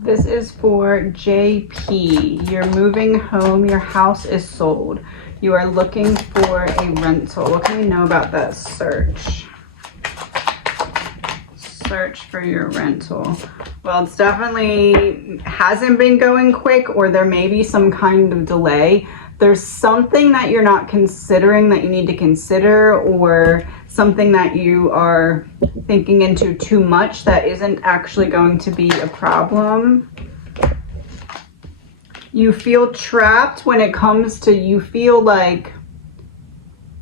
This is for JP. You're moving home. Your house is sold. You are looking for a rental. What can we know about that search? Search for your rental. Well, it's definitely hasn't been going quick, or there may be some kind of delay. There's something that you're not considering that you need to consider, or something that you are thinking into too much that isn't actually going to be a problem. You feel trapped when it comes to, you feel like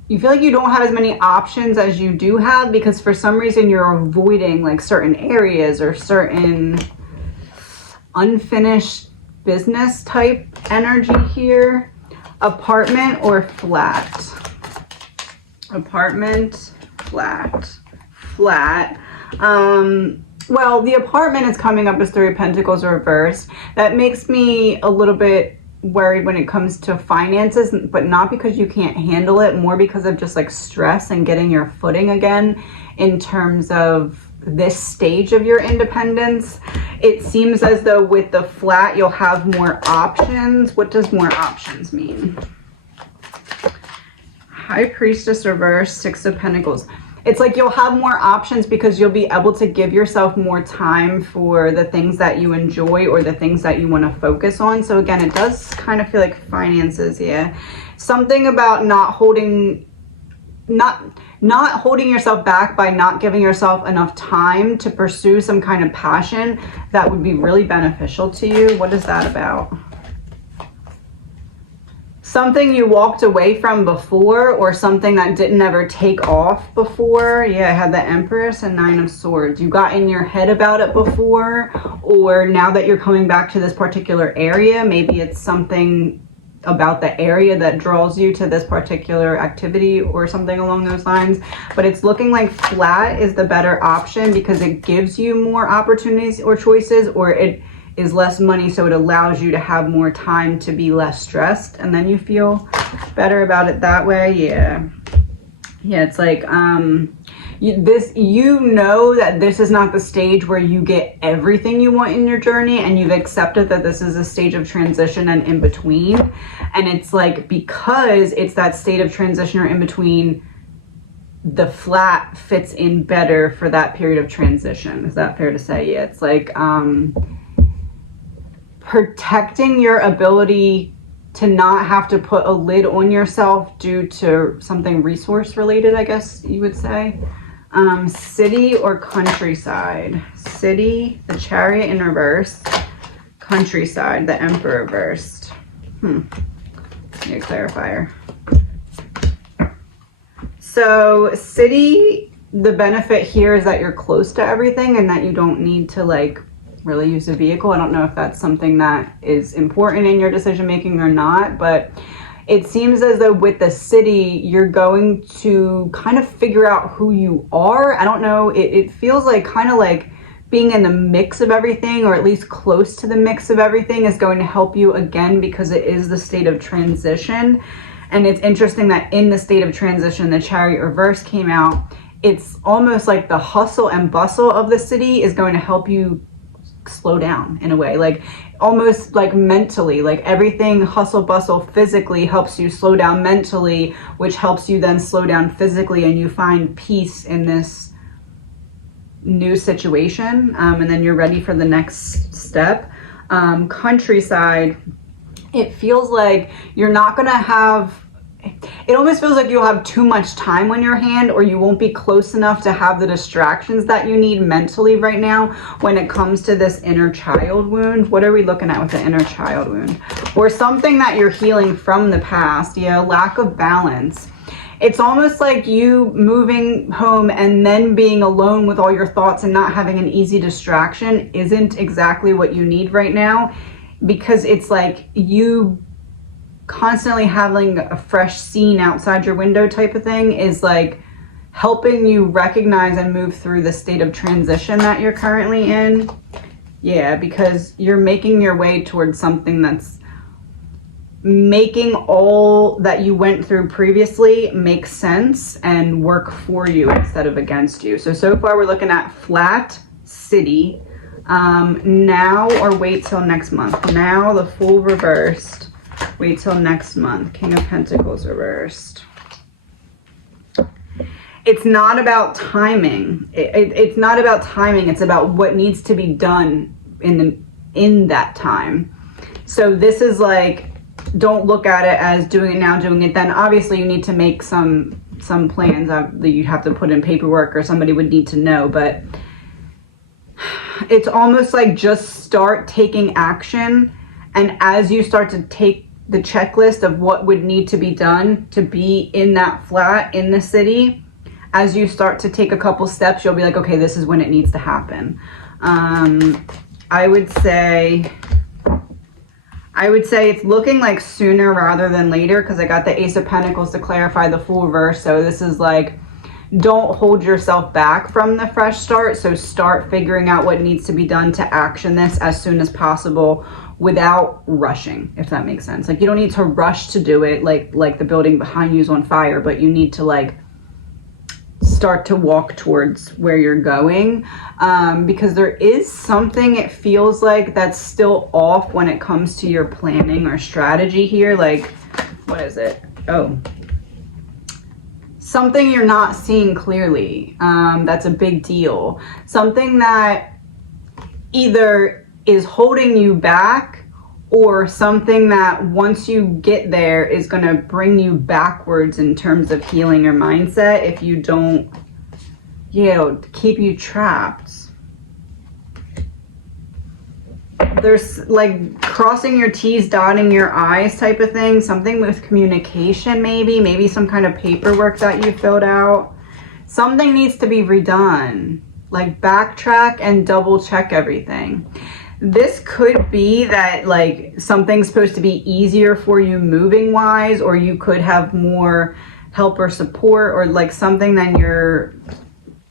you don't have as many options as you do have, because for some reason you're avoiding like certain areas or certain unfinished business type energy here. Apartment or flat? Apartment, flat. Well, the apartment is coming up as Three of Pentacles reversed. That makes me a little bit worried when it comes to finances, but not because you can't handle it, more because of just like stress and getting your footing again in terms of this stage of your independence. It seems as though with the flat you'll have more options. What does more options mean? High Priestess reversed, Six of Pentacles. It's like you'll have more options because you'll be able to give yourself more time for the things that you enjoy or the things that you want to focus on. So again, it does kind of feel like finances, yeah. Something about not holding yourself back by not giving yourself enough time to pursue some kind of passion that would be really beneficial to you. What is that about? Something you walked away from before, or something that didn't ever take off before. Yeah, I had the Empress and Nine of Swords. You got in your head about it before, or now that you're coming back to this particular area, maybe it's something about the area that draws you to this particular activity or something along those lines. But it's looking like flat is the better option because it gives you more opportunities or choices, or it is less money, so it allows you to have more time to be less stressed, and then you feel better about it that way. Yeah, it's like you know that this is not the stage where you get everything you want in your journey, and you've accepted that this is a stage of transition and in between. And it's like, because it's that state of transition or in between, the flat fits in better for that period of transition. Is that fair to say? Yeah, it's like protecting your ability to not have to put a lid on yourself due to something resource related, I guess you would say. City or countryside? City, the Chariot in reverse. Countryside, the Emperor reversed. Need a clarifier. So city, the benefit here is that you're close to everything and that you don't need to like really use a vehicle. I don't know if that's something that is important in your decision making or not, but it seems as though with the city, you're going to kind of figure out who you are. I don't know. It feels like kind of like being in the mix of everything, or at least close to the mix of everything, is going to help you again, because it is the state of transition. And it's interesting that in the state of transition, the Chariot reverse came out. It's almost like the hustle and bustle of the city is going to help you slow down in a way, like almost like mentally, like everything hustle bustle physically helps you slow down mentally, which helps you then slow down physically, and you find peace in this new situation, and then you're ready for the next step. Countryside, it feels like you're not gonna have, it almost feels like you'll have too much time on your hand, or you won't be close enough to have the distractions that you need mentally right now when it comes to this inner child wound. What are we looking at with the inner child wound? Or something that you're healing from the past. Yeah, lack of balance. It's almost like you moving home and then being alone with all your thoughts and not having an easy distraction isn't exactly what you need right now, because it's like you constantly having a fresh scene outside your window type of thing is like helping you recognize and move through the state of transition that you're currently in. Yeah, because you're making your way towards something that's making all that you went through previously make sense and work for you instead of against you. So far we're looking at flat, city, Now or wait till next month? Now, the Fool reversed. Wait till next month. King of Pentacles reversed. It's not about timing. It's not about timing. It's about what needs to be done in that time. So this is like, don't look at it as doing it now, doing it then. Obviously, you need to make some plans that you have to put in paperwork, or somebody would need to know. But it's almost like just start taking action. And as you start to take the checklist of what would need to be done to be in that flat in the city, as you start to take a couple steps, you'll be like, okay, this is when it needs to happen. I would say it's looking like sooner rather than later, because I got the Ace of Pentacles to clarify the Fool reverse. So this is like, don't hold yourself back from the fresh start. So start figuring out what needs to be done to action this as soon as possible without rushing, if that makes sense. Like, you don't need to rush to do it like the building behind you is on fire, but you need to like start to walk towards where you're going, because there is something, it feels like, that's still off when it comes to your planning or strategy here. Like, what is it? Oh, something you're not seeing clearly. That's a big deal. Something that either is holding you back, or something that once you get there is going to bring you backwards in terms of healing your mindset if you don't, keep you trapped. There's like crossing your T's, dotting your I's type of thing. Something with communication, maybe some kind of paperwork that you filled out. Something needs to be redone. Like, backtrack and double check everything. This could be that like something's supposed to be easier for you moving wise, or you could have more help or support, or like something that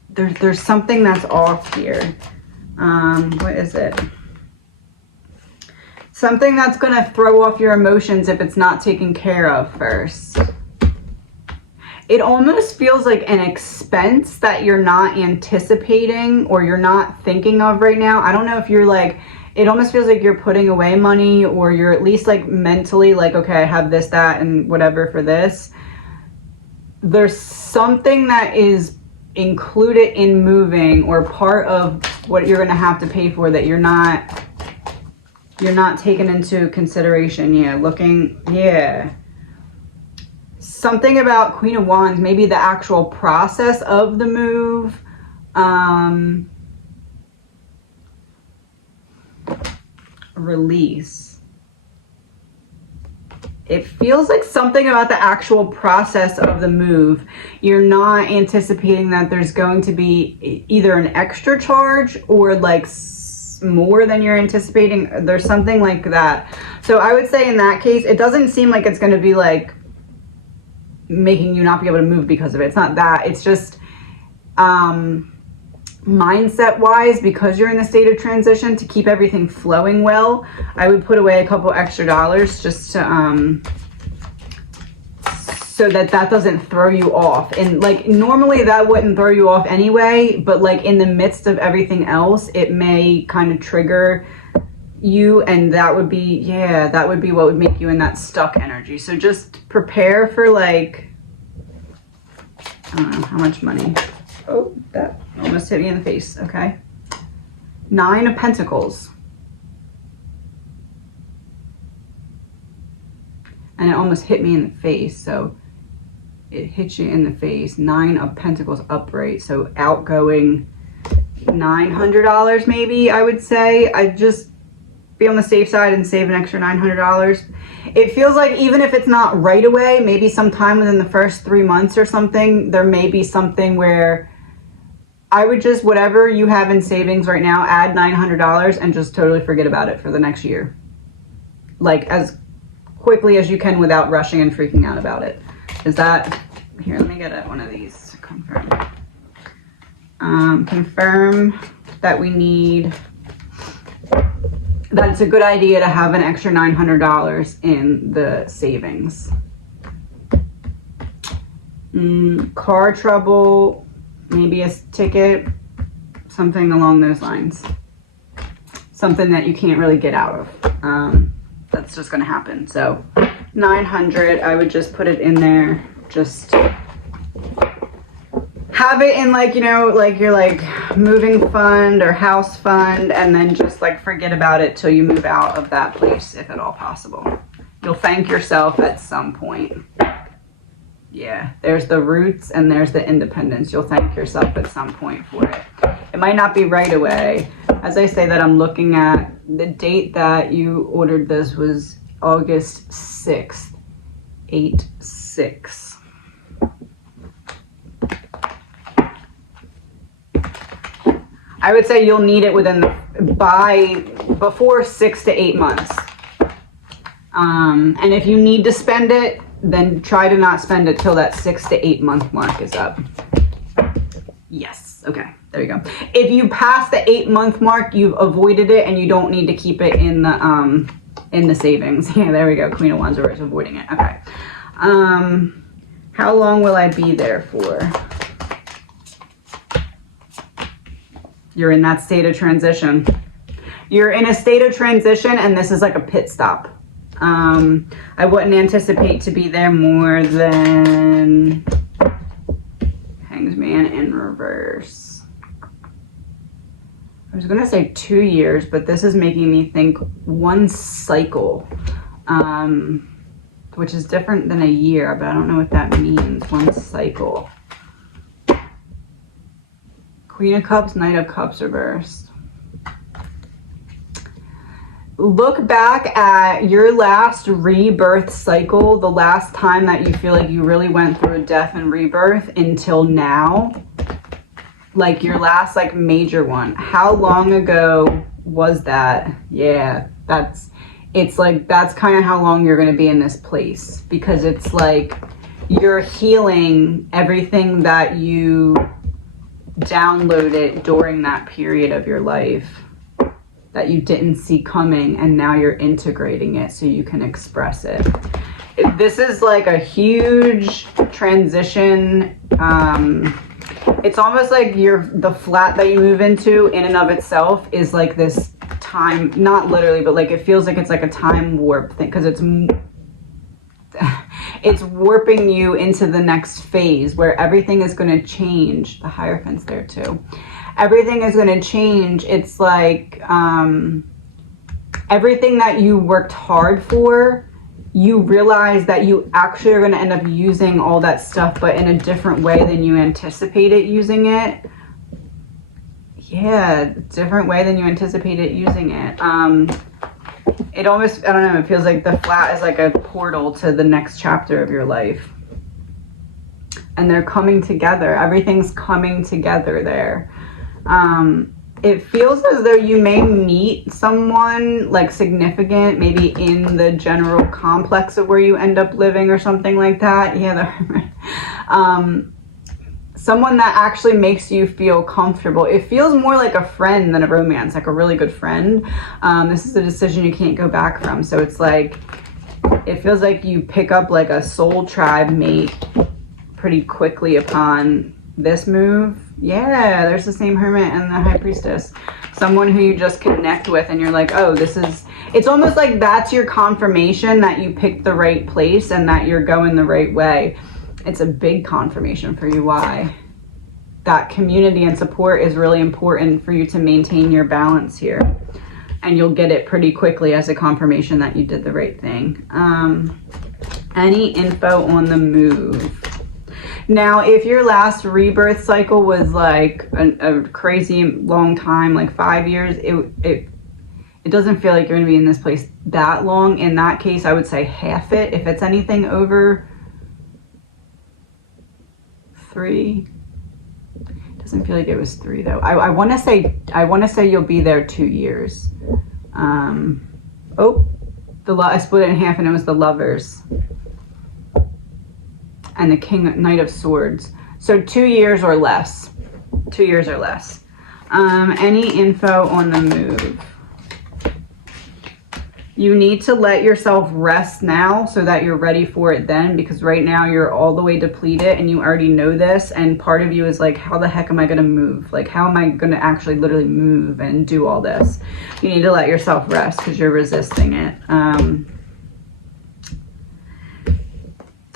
there's something that's off here. What is it? Something that's going to throw off your emotions if it's not taken care of first. It almost feels like an expense that you're not anticipating or you're not thinking of right now. I don't know if you're like, it almost feels like you're putting away money, or you're at least like mentally like, okay, I have this, that, and whatever for this. There's something that is included in moving, or part of what you're going to have to pay for, that you're not taking into consideration. Something about Queen of Wands, maybe the actual process of the move. Release. It feels like something about the actual process of the move. You're not anticipating that there's going to be either an extra charge or like more than you're anticipating. There's something like that. So I would say in that case, it doesn't seem like it's going to be like making you not be able to move because of it. It's not that. It's just mindset wise, because you're in the state of transition, to keep everything flowing well, I would put away a couple extra dollars just to so that doesn't throw you off. And like, normally that wouldn't throw you off anyway, but like in the midst of everything else, it may kind of trigger you, and that would be what would make you in that stuck energy. So just prepare for like, I don't know how much money. Oh, that almost hit me in the face. Okay. 9 of Pentacles. And it almost hit me in the face. So it hits you in the face. 9 of Pentacles upright. So outgoing $900 maybe, I would say. I'd just be on the safe side and save an extra $900. It feels like even if it's not right away, maybe sometime within the first 3 months or something, there may be something where I would just, whatever you have in savings right now, add $900 and just totally forget about it for the next year. Like as quickly as you can without rushing and freaking out about it. Is that, here, let me get one of these to confirm. Confirm that we need, that it's a good idea to have an extra $900 in the savings. Car trouble, maybe a ticket, something along those lines. something that you can't really get out of. That's just going to happen. So 900, I would just put it in there. Just have it in like, you know, like your like moving fund or house fund, and then just like forget about it till you move out of that place, if at all possible. You'll thank yourself at some point. Yeah, there's the roots and there's the independence. You'll thank yourself at some point for it. It might not be right away. As I say that, I'm looking at the date that you ordered this was August 6th, 8/6. I would say you'll need it before 6 to 8 months. And if you need to spend it, then try to not spend it till that 6 to 8 month mark is up. Yes. Okay. There you go. If you pass the 8 month mark, you've avoided it and you don't need to keep it in the savings. Yeah, there we go. Queen of Wands reverse, avoiding it. Okay. How long will I be there for? You're in that state of transition. You're in a state of transition, and this is like a pit stop. I wouldn't anticipate to be there more than Hanged Man in reverse. I was gonna say 2 years, but this is making me think 1 cycle, which is different than a year, but I don't know what that means. 1 cycle. Queen of Cups, Knight of Cups reversed. Look back at your last rebirth cycle, the last time that you feel like you really went through a death and rebirth until now. Like your last like major one. How long ago was that? Yeah, it's like that's kind of how long you're going to be in this place, because it's like you're healing everything that you downloaded during that period of your life that you didn't see coming, and now you're integrating it so you can express it. This is like a huge transition. It's almost like the flat that you move into in and of itself is like this time, not literally, but like it feels like it's like a time warp thing, because it's warping you into the next phase where everything is going to change. The Hierophant's there too. Everything is going to change. It's like everything that you worked hard for, you realize that you actually are going to end up using all that stuff, but in a different way than you anticipated using it. Yeah, different way than you anticipated using it. It almost, I don't know, it feels like the flat is like a portal to the next chapter of your life. And they're coming together. Everything's coming together there. It feels as though you may meet someone like significant, maybe in the general complex of where you end up living or something like that. Yeah, someone that actually makes you feel comfortable. It feels more like a friend than a romance, like a really good friend. This is a decision you can't go back from. So it's like, it feels like you pick up like a soul tribe mate pretty quickly upon this move. Yeah, there's the same Hermit and the High Priestess. Someone who you just connect with and you're like, oh, it's almost like that's your confirmation that you picked the right place and that you're going the right way. It's a big confirmation for you why that community and support is really important for you to maintain your balance here. And you'll get it pretty quickly as a confirmation that you did the right thing. Any info on the move? Now, if your last rebirth cycle was like a crazy long time, like 5 years, it doesn't feel like you're going to be in this place that long. In that case, I would say half it. If it's anything over 3, it doesn't feel like it was 3 though. I want to say you'll be there 2 years. I split it in half and it was the Lovers and the Knight of Swords. So 2 years or less. 2 years or less. Any info on the move? You need to let yourself rest now so that you're ready for it then, because right now you're all the way depleted and you already know this, and part of you is like, how the heck am I going to move? Like, how am I going to actually literally move and do all this? You need to let yourself rest because you're resisting it.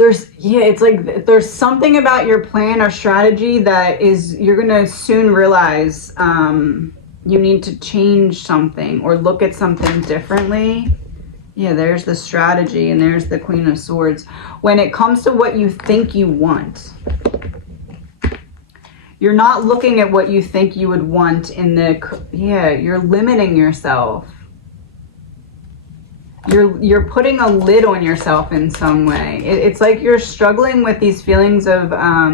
It's like there's something about your plan or strategy that is, you're going to soon realize you need to change something or look at something differently. Yeah, there's the strategy and there's the Queen of Swords. When it comes to what you think you want, you're not looking at what you think you would want in the, you're limiting yourself. You're putting a lid on yourself in some way. It's like you're struggling with these feelings of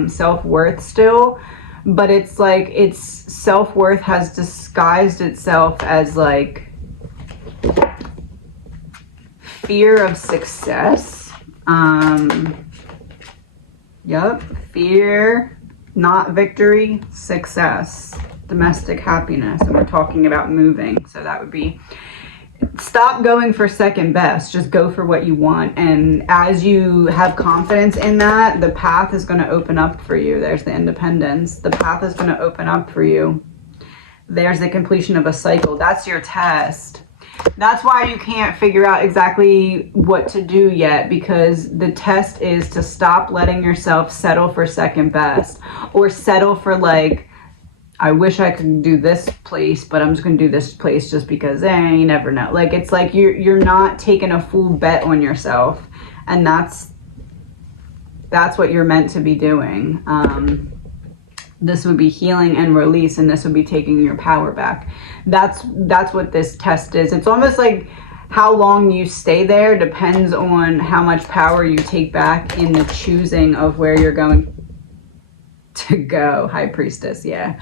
self-worth still, but it's like self-worth has disguised itself as like fear of success. Fear, not victory, success, domestic happiness, and we're talking about moving. So that would be, stop going for second best, just go for what you want. And as you have confidence in that, the path is going to open up for you. There's the Independence. The path is going to open up for you. There's the completion of a cycle. That's your test. That's why you can't figure out exactly what to do yet, because the test is to stop letting yourself settle for second best, or settle for like, I wish I could do this place, but I'm just going to do this place just because, you never know. Like, it's like you're not taking a full bet on yourself. And that's what you're meant to be doing. This would be healing and release, and this would be taking your power back. That's what this test is. It's almost like how long you stay there depends on how much power you take back in the choosing of where you're going to go. High Priestess, yeah.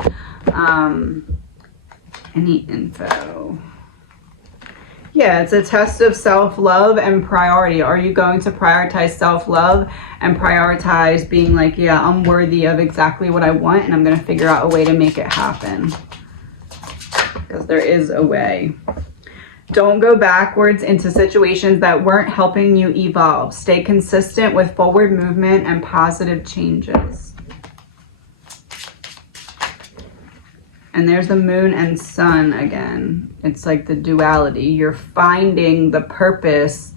Any info? Yeah, it's a test of self-love and priority. Are you going to prioritize self-love and prioritize being like, yeah, I'm worthy of exactly what I want, and I'm going to figure out a way to make it happen? Because there is a way. Don't go backwards into situations that weren't helping you evolve. Stay consistent with forward movement and positive changes. And there's the Moon and Sun again. It's like the duality. You're finding the purpose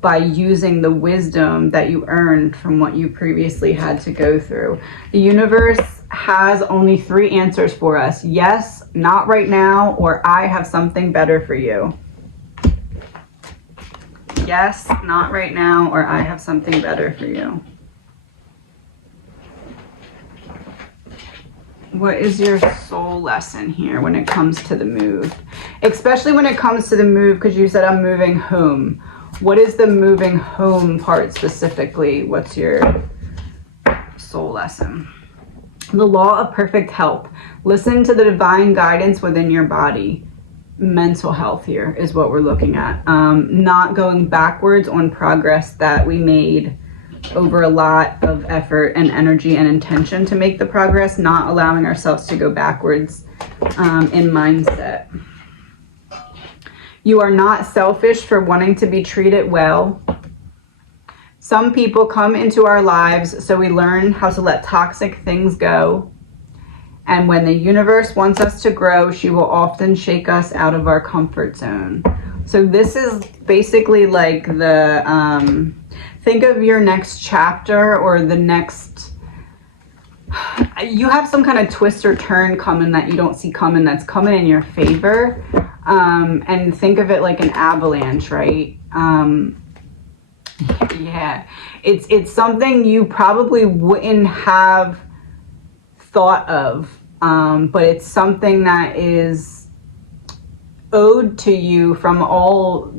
by using the wisdom that you earned from what you previously had to go through. The universe has only 3 answers for us. Yes, not right now, or I have something better for you. Yes, not right now, or I have something better for you. What is your soul lesson here when it comes to the move? Especially when it comes to the move, because you said I'm moving home. What is the moving home part specifically? What's your soul lesson? The law of perfect health. Listen to the divine guidance within your body. Mental health here is what we're looking at. Not going backwards on progress that we made over a lot of effort and energy and intention to make the progress, not allowing ourselves to go backwards in mindset. You are not selfish for wanting to be treated well. Some people come into our lives so we learn how to let toxic things go. And when the universe wants us to grow, she will often shake us out of our comfort zone. So this is basically like the, think of your next chapter or the next, you have some kind of twist or turn coming that you don't see coming, that's coming in your favor. And think of it like an avalanche, right? Yeah, it's something you probably wouldn't have thought of, but it's something that is owed to you from all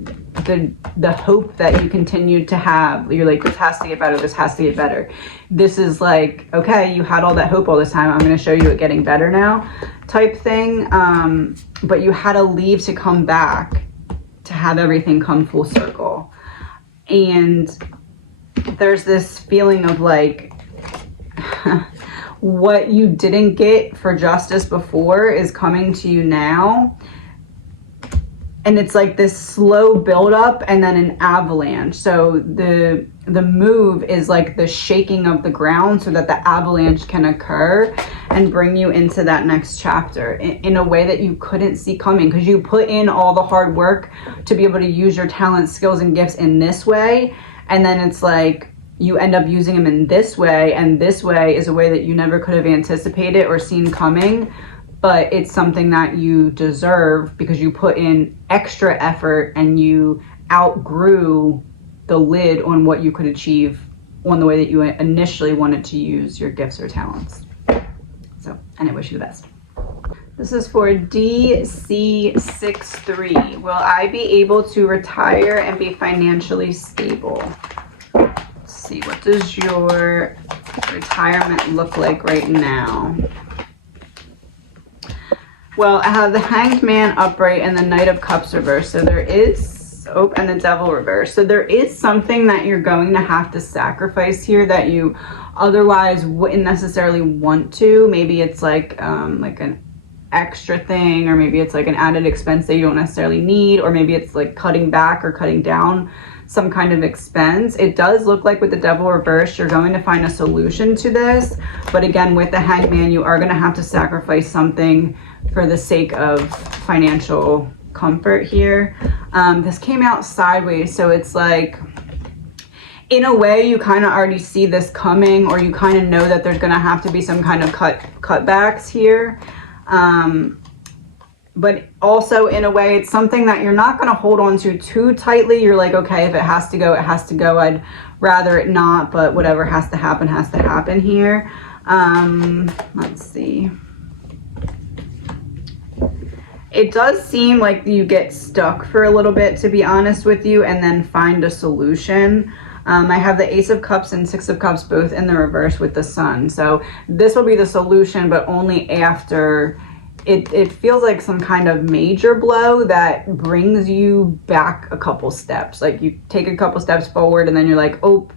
the hope that you continued to have. You're like, this has to get better, this has to get better. This is like, okay, you had all that hope all this time, I'm going to show you it getting better now type thing. But you had to leave to come back to have everything come full circle. And there's this feeling of like, what you didn't get for justice before is coming to you now. and it's like this slow buildup and then an avalanche. So the move is like the shaking of the ground so that the avalanche can occur and bring you into that next chapter in a way that you couldn't see coming, because you put in all the hard work to be able to use your talents, skills, and gifts in this way, and then it's like you end up using them in this way, and this way is a way that you never could have anticipated or seen coming. But it's something that you deserve because you put in extra effort and you outgrew the lid on what you could achieve on the way that you initially wanted to use your gifts or talents. So, and I wish you the best. This is for DC63. Will I be able to retire and be financially stable? Let's see, what does your retirement look like right now? Well, I have the Hanged Man upright and the Knight of Cups reversed. So there is, and the Devil reversed. So there is something that you're going to have to sacrifice here that you otherwise wouldn't necessarily want to. Maybe it's like an extra thing, or maybe it's like an added expense that you don't necessarily need, or maybe it's like cutting back or cutting down some kind of expense. It does look like with the Devil reversed, you're going to find a solution to this. But again, with the Hanged Man, you are going to have to sacrifice something for the sake of financial comfort here. This came out sideways, so it's like, in a way, you kind of already see this coming, or you kind of know that there's going to have to be some kind of cutbacks here. But also, in a way, it's something that you're not going to hold on to too tightly. You're like, okay, if it has to go, it has to go. I'd rather it not, but whatever has to happen here. Let's see. It does seem like you get stuck for a little bit, to be honest with you, and then find a solution. I have the Ace of Cups and Six of Cups both in the reverse with the Sun. So this will be the solution, but only after it feels like some kind of major blow that brings you back a couple steps. Like you take a couple steps forward and then you're like, oh,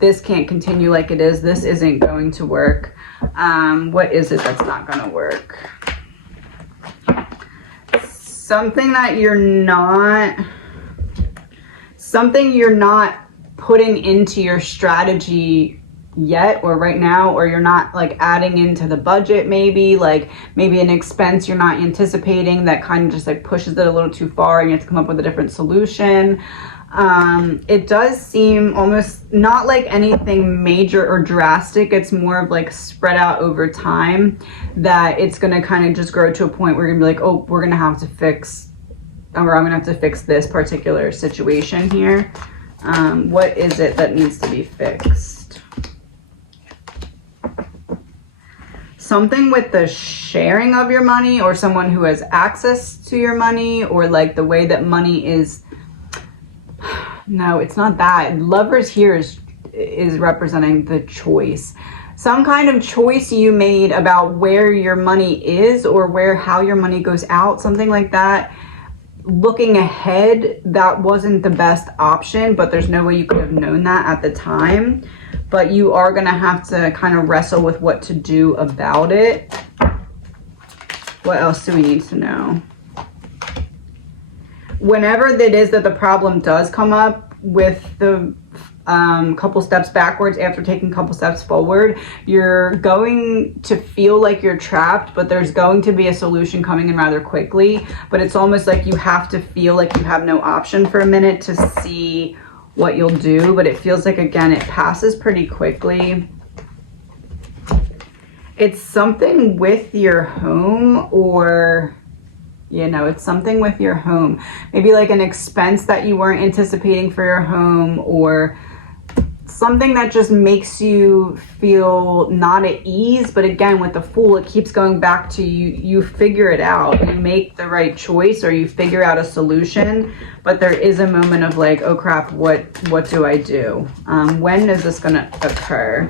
this can't continue like it is. This isn't going to work. What is it that's not going to work? Something you're not putting into your strategy yet, or right now, or you're not like adding into the budget, maybe an expense you're not anticipating that kind of just like pushes it a little too far and you have to come up with a different solution. It does seem almost not like anything major or drastic. It's more of like spread out over time, that it's going to kind of just grow to a point where you're going to be like, oh, we're going to have to fix, or I'm going to have to fix this particular situation here. What is it that needs to be fixed? Something with the sharing of your money, or someone who has access to your money, or like the way that money is. No, it's not that. Lovers here is representing the choice. Some kind of choice you made about where your money is, or how your money goes out, something like that. Looking ahead, that wasn't the best option, but there's no way you could have known that at the time. But you are going to have to kind of wrestle with what to do about it. What else do we need to know? Whenever that is that the problem does come up with the couple steps backwards after taking a couple steps forward, you're going to feel like you're trapped, but there's going to be a solution coming in rather quickly. But it's almost like you have to feel like you have no option for a minute to see what you'll do. But it feels like, again, it passes pretty quickly. It's something with your home, or it's something with your home. Maybe like an expense that you weren't anticipating for your home, or something that just makes you feel not at ease. But again, with the Fool, it keeps going back to you figure it out. You make the right choice, or you figure out a solution. But there is a moment of like, oh crap, what do I do? When is this going to occur?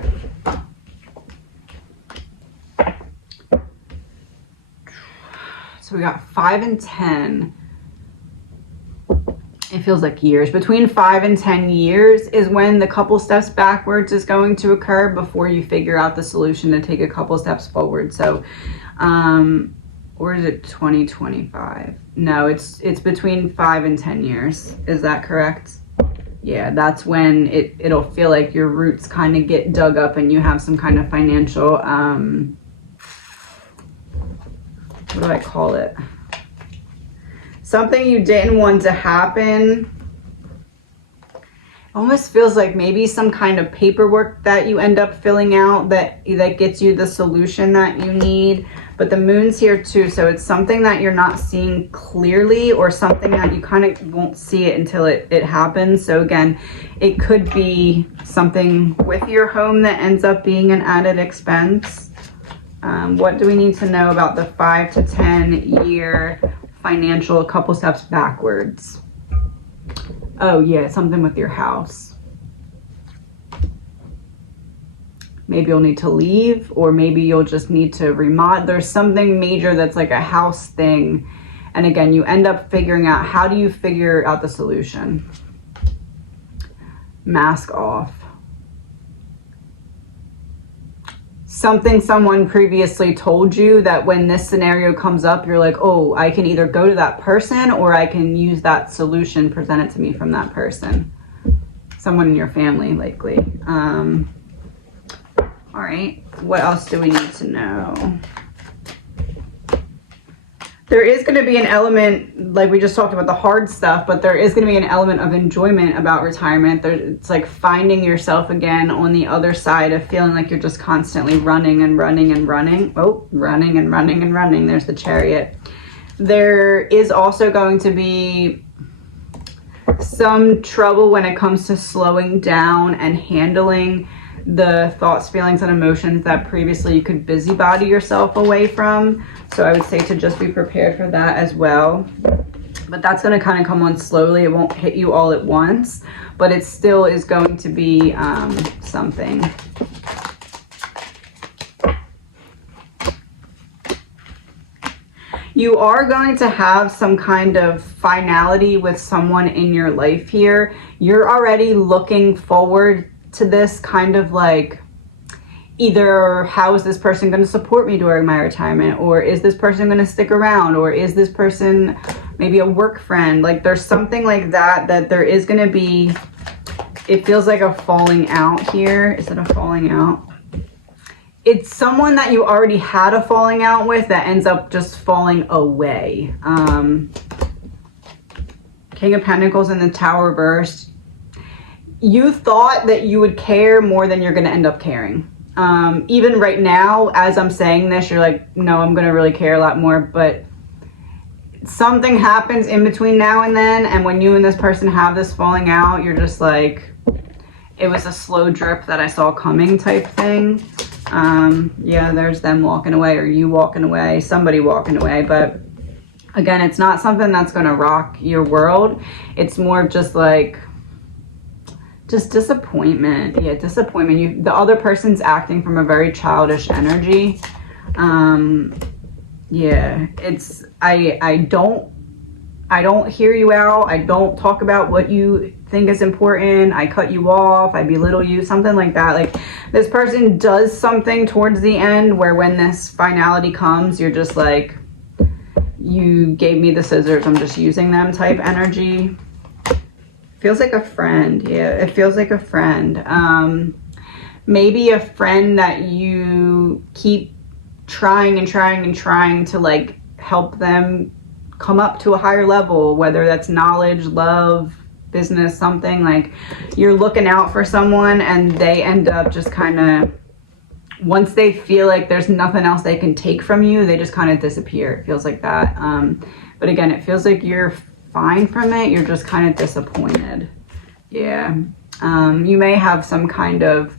So we got 5 and 10. It feels like years. Between 5 and 10 years is when the couple steps backwards is going to occur before you figure out the solution to take a couple steps forward. So Or is it 2025? No, it's between 5 and 10 years. Is that correct? Yeah, that's when it'll feel like your roots kind of get dug up and you have some kind of financial, what do I call it? Something you didn't want to happen. Almost feels like maybe some kind of paperwork that you end up filling out that gets you the solution that you need. But the moon's here too, so it's something that you're not seeing clearly, or something that you kind of won't see it until it happens. So again, it could be something with your home that ends up being an added expense. What do we need to know about the 5 to 10 year financial, a couple steps backwards? Oh yeah, something with your house. Maybe you'll need to leave, or maybe you'll just need to remodel. There's something major that's like a house thing. And again, you end up figuring out, how do you figure out the solution? Mask off. Something someone previously told you that when this scenario comes up, you're like, oh, I can either go to that person or I can use that solution presented to me from that person. Someone in your family, likely. All right, what else do we need to know? There is going to be an element, like we just talked about the hard stuff, but there is going to be an element of enjoyment about retirement. It's like finding yourself again on the other side of feeling like you're just constantly running and running and running. Oh, running and running and running. There's the Chariot. There is also going to be some trouble when it comes to slowing down and handling the thoughts, feelings, and emotions that previously you could busybody yourself away from. So I would say to just be prepared for that as well. But that's going to kind of come on slowly. It won't hit you all at once, but it still is going to be something. You are going to have some kind of finality with someone in your life here. You're already looking forward to this kind of like, either how is this person going to support me during my retirement, or is this person going to stick around, or is this person maybe a work friend? Like there's something like that there is going to be. It feels like a falling out here. Is it a falling out? It's someone that you already had a falling out with that ends up just falling away. King of Pentacles and the Tower reversed. You thought that you would care more than you're going to end up caring. Even right now, as I'm saying this, you're like, no, I'm going to really care a lot more. But something happens in between now and then. And when you and this person have this falling out, you're just like, it was a slow drip that I saw coming type thing. Yeah, there's them walking away, or you walking away, somebody walking away. But again, it's not something that's going to rock your world. It's more just like, just disappointment. Yeah, disappointment. The other person's acting from a very childish energy. Yeah, it's, I don't hear you out. I don't talk about what you think is important. I cut you off. I belittle you, something like that. Like this person does something towards the end where when this finality comes, you're just like, you gave me the scissors, I'm just using them type energy. Feels like a friend. Yeah, it feels like a friend. Maybe a friend that you keep trying and trying and trying to like help them come up to a higher level, whether that's knowledge, love, business, something. Like you're looking out for someone and they end up just kind of, once they feel like there's nothing else they can take from you, they just kind of disappear. It feels like that. But again, it feels like you're fine from it. You're just kind of disappointed. Yeah. You may have some kind of,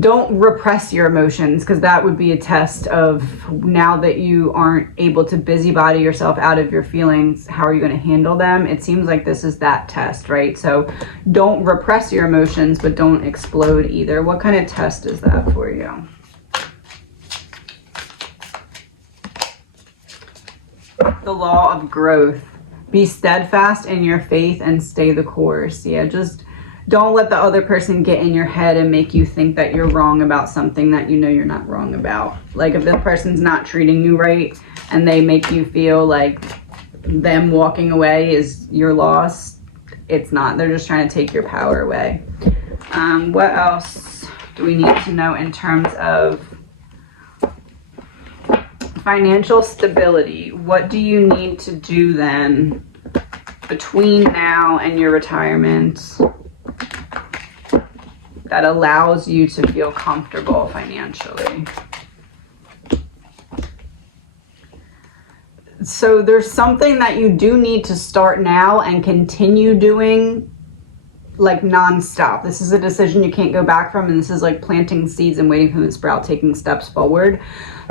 don't repress your emotions, because that would be a test of, now that you aren't able to busybody yourself out of your feelings, how are you going to handle them? It seems like this is that test, right? So don't repress your emotions, but don't explode either. What kind of test is that for you? The law of growth. Be steadfast in your faith and stay the course. Yeah, just don't let the other person get in your head and make you think that you're wrong about something that you know you're not wrong about. Like if this person's not treating you right, and they make you feel like them walking away is your loss, it's not. They're just trying to take your power away. What else do we need to know in terms of financial stability? What do you need to do then between now and your retirement that allows you to feel comfortable financially? So there's something that you do need to start now and continue doing like nonstop. This is a decision you can't go back from, and this is like planting seeds and waiting for them to sprout, taking steps forward.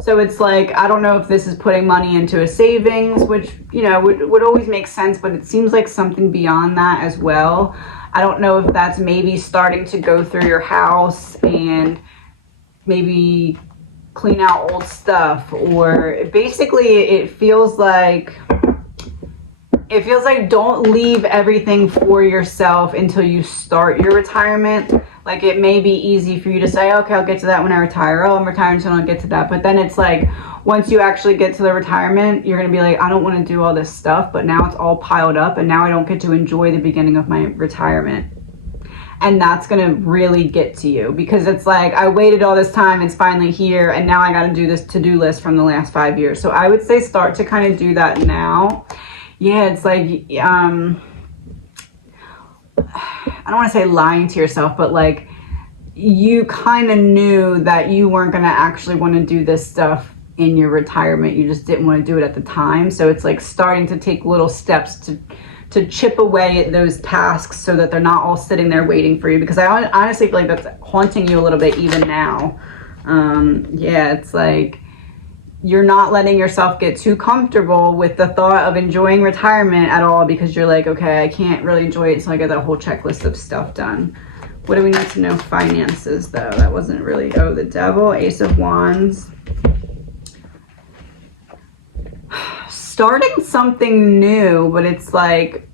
So it's like, I don't know if this is putting money into a savings, which, you know, would always make sense, but it seems like something beyond that as well. I don't know if that's maybe starting to go through your house and maybe clean out old stuff, or basically it feels like don't leave everything for yourself until you start your retirement. Like, it may be easy for you to say, okay, I'll get to that when I retire. Oh, I'm retiring, so I'll get to that. But then it's like, once you actually get to the retirement, you're going to be like, I don't want to do all this stuff, but now it's all piled up, and now I don't get to enjoy the beginning of my retirement. And that's going to really get to you, because it's like, I waited all this time, it's finally here, and now I got to do this to-do list from the last 5 years. So I would say start to kind of do that now. Yeah, it's like, I don't want to say lying to yourself, but like, you kind of knew that you weren't going to actually want to do this stuff in your retirement. You just didn't want to do it at the time. So it's like starting to take little steps to chip away at those tasks so that they're not all sitting there waiting for you. Because I honestly feel like that's haunting you a little bit even now. Yeah, it's like, you're not letting yourself get too comfortable with the thought of enjoying retirement at all, because you're like, okay, I can't really enjoy it until I get that whole checklist of stuff done. What do we need to know? Finances, though. That wasn't really, oh, the Devil, Ace of Wands. Starting something new, but it's like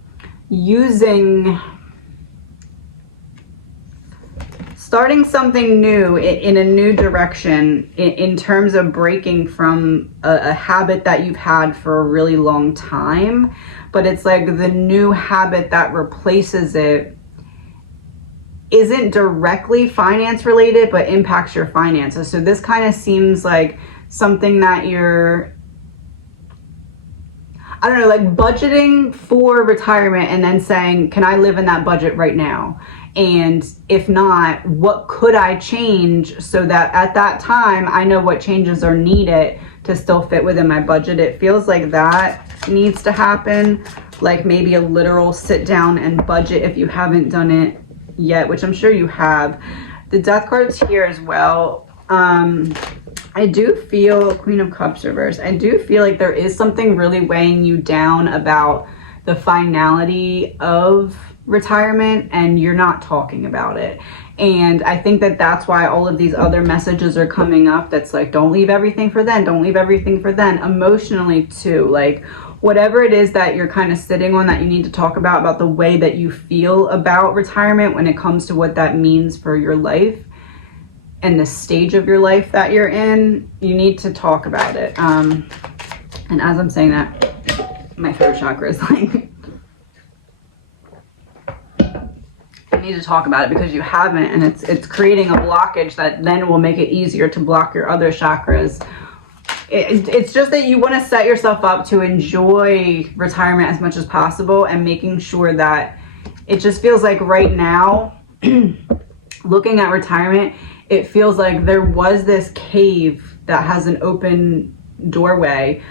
starting something new in a new direction in terms of breaking from a habit that you've had for a really long time. But it's like the new habit that replaces it isn't directly finance related, but impacts your finances. So this kind of seems like something that you're, I don't know, like budgeting for retirement and then saying, can I live in that budget right now? And if not, what could I change so that at that time I know what changes are needed to still fit within my budget? It feels like that needs to happen. Like maybe a literal sit down and budget if you haven't done it yet, which I'm sure you have. The Death card's here as well. I do feel, Queen of Cups reverse, I do feel like there is something really weighing you down about the finality of retirement, and you're not talking about it. And I think that that's why all of these other messages are coming up. That's like, don't leave everything for then, don't leave everything for then, emotionally too. Like whatever it is that you're kind of sitting on that you need to talk about the way that you feel about retirement when it comes to what that means for your life and the stage of your life that you're in, you need to talk about it. And as I'm saying that, my throat chakra is like, you need to talk about it because you haven't, and it's creating a blockage that then will make it easier to block your other chakras. It's just that you want to set yourself up to enjoy retirement as much as possible, and making sure that it just feels like right now, looking at retirement, it feels like there was this cave that has an open doorway,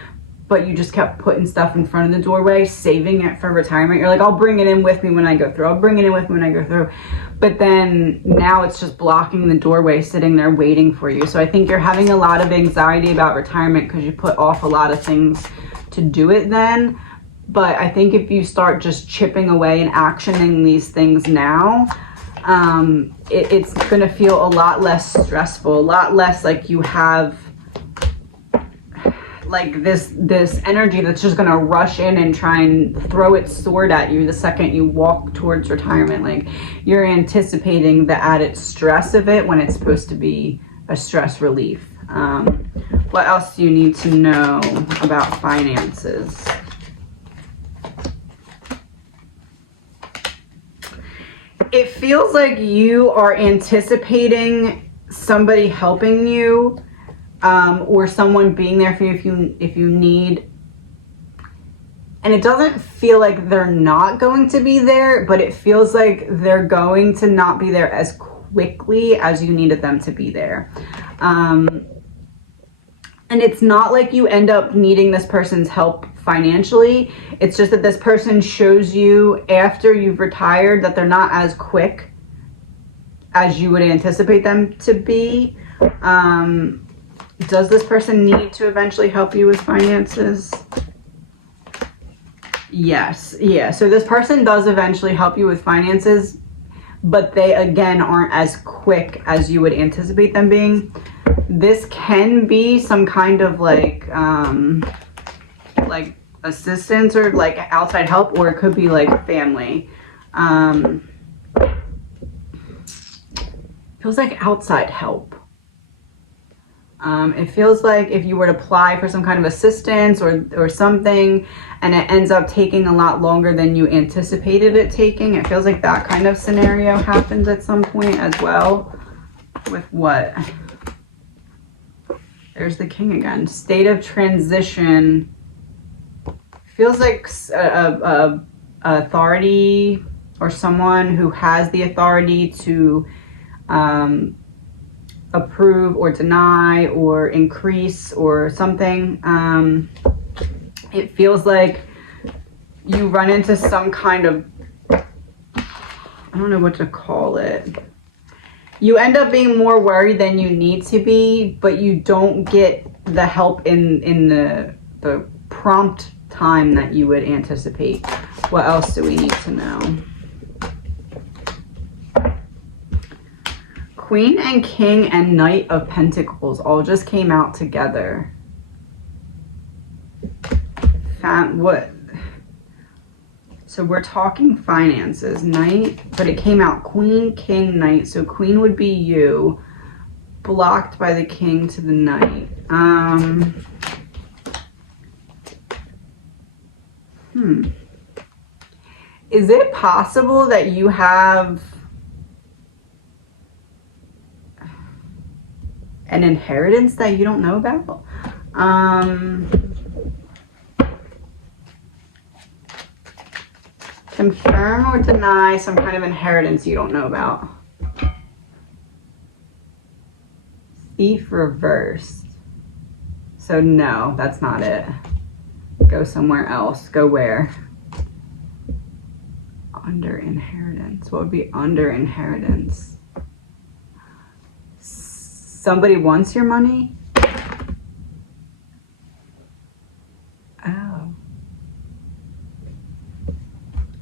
but you just kept putting stuff in front of the doorway, saving it for retirement. You're like, I'll bring it in with me when I go through. I'll bring it in with me when I go through. But then now it's just blocking the doorway, sitting there waiting for you. So I think you're having a lot of anxiety about retirement because you put off a lot of things to do it then. But I think if you start just chipping away and actioning these things now, it's going to feel a lot less stressful, a lot less like you have like this energy that's just going to rush in and try and throw its sword at you the second you walk towards retirement. Like you're anticipating the added stress of it when it's supposed to be a stress relief. What else do you need to know about finances? It feels like you are anticipating somebody helping you, or someone being there for you if you need. And it doesn't feel like they're not going to be there, but it feels like they're going to not be there as quickly as you needed them to be there. And it's not like you end up needing this person's help financially. It's just that this person shows you after you've retired that they're not as quick as you would anticipate them to be. Does this person need to eventually help you with finances? Yes. Yeah. So this person does eventually help you with finances, but they again aren't as quick as you would anticipate them being. This can be some kind of like assistance or like outside help, or it could be like family. Feels like outside help. It feels like if you were to apply for some kind of assistance or something, and it ends up taking a lot longer than you anticipated it taking, it feels like that kind of scenario happens at some point as well. With what? There's the king again. State of transition. Feels like a authority or someone who has the authority to approve or deny or increase or something. It feels like you run into some kind of, I don't know what to call it. You end up being more worried than you need to be, but you don't get the help in the prompt time that you would anticipate. What else do we need to know? Queen and King and Knight of Pentacles all just came out together. What? So we're talking finances, Knight, but it came out Queen, King, Knight. So Queen would be you, blocked by the King to the Knight. Is it possible that you have an inheritance that you don't know about? Confirm or deny some kind of inheritance you don't know about. Thief reversed. So no, that's not it. Go somewhere else. Go where? Under inheritance. What would be under inheritance? Somebody wants your money? Oh.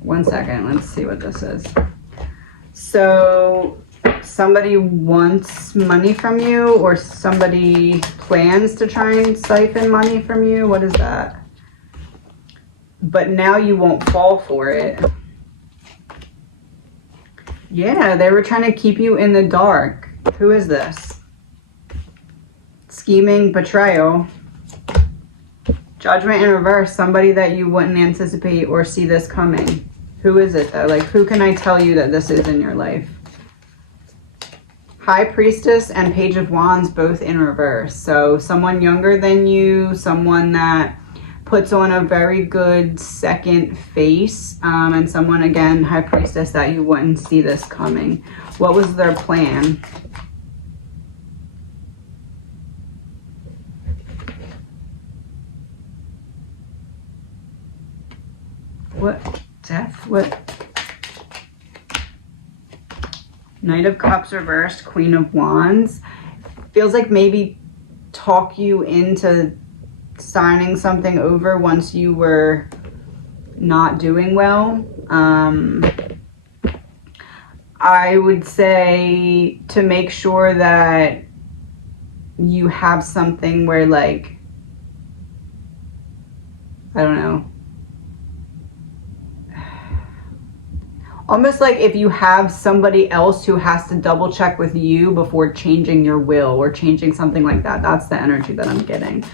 1 second, let's see what this is. So somebody wants money from you, or somebody plans to try and siphon money from you. What is that? But now you won't fall for it. Yeah, they were trying to keep you in the dark. Who is this? Scheming, betrayal. Judgment in reverse. Somebody that you wouldn't anticipate or see this coming. Who is it though? Like, who can I tell you that this is in your life? High Priestess and Page of Wands both in reverse. So someone younger than you, someone that puts on a very good second face, and someone, again, High Priestess, that you wouldn't see this coming. What was their plan? What? Death? What? Knight of Cups reversed, Queen of Wands. Feels like maybe talk you into signing something over once you were not doing well. I would say to make sure that you have something where, like, I don't know, almost like if you have somebody else who has to double check with you before changing your will or changing something like that. That's the energy that I'm getting.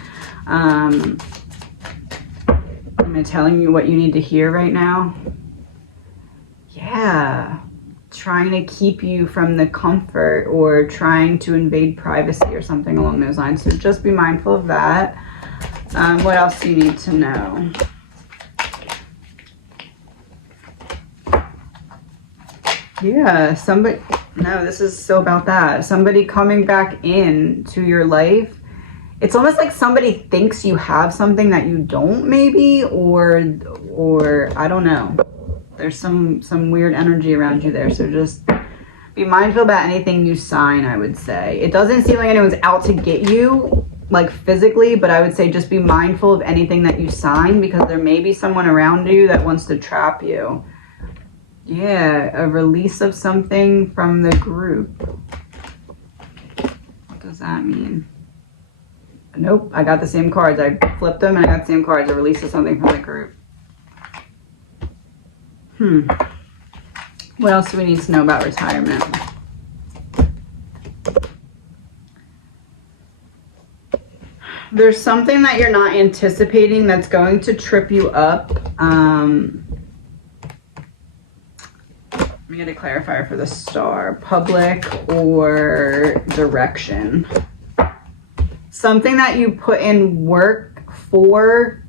Am I telling you what you need to hear right now? Yeah. Trying to keep you from the comfort or trying to invade privacy or something along those lines. So just be mindful of that. What else do you need to know? Yeah, no, this is so about that. Somebody coming back into your life. It's almost like somebody thinks you have something that you don't, maybe, or I don't know. There's some weird energy around you there. So just be mindful about anything you sign, I would say. It doesn't seem like anyone's out to get you, like physically, but I would say just be mindful of anything that you sign, because there may be someone around you that wants to trap you. Yeah, a release of something from the group. What does that mean? Nope, I got the same cards. I flipped them and I got the same cards. A release of something from the group. What else do we need to know about retirement? There's something that you're not anticipating that's going to trip you up. Let me get a clarifier for the star. Public or direction. Something that you put in work for.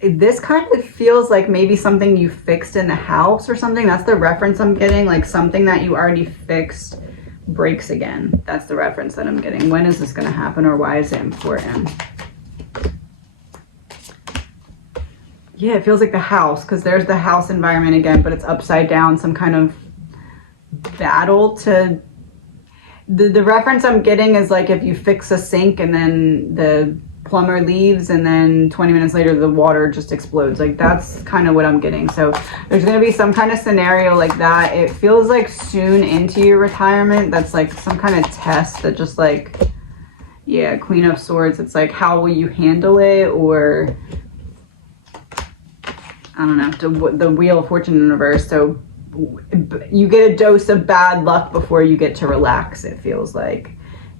This kind of feels like maybe something you fixed in the house or something. That's the reference I'm getting. Like something that you already fixed breaks again. That's the reference that I'm getting. When is this going to happen, or why is it important? Yeah, it feels like the house, because there's the house environment again, but it's upside down. Some kind of battle to... The reference I'm getting is like if you fix a sink and then the plumber leaves and then 20 minutes later the water just explodes. Like that's kind of what I'm getting. So there's going to be some kind of scenario like that. It feels like soon into your retirement that's like some kind of test that just like, yeah, Queen of Swords. It's like, how will you handle it? Or I don't know, the Wheel of Fortune in reverse. So you get a dose of bad luck before you get to relax, it feels like.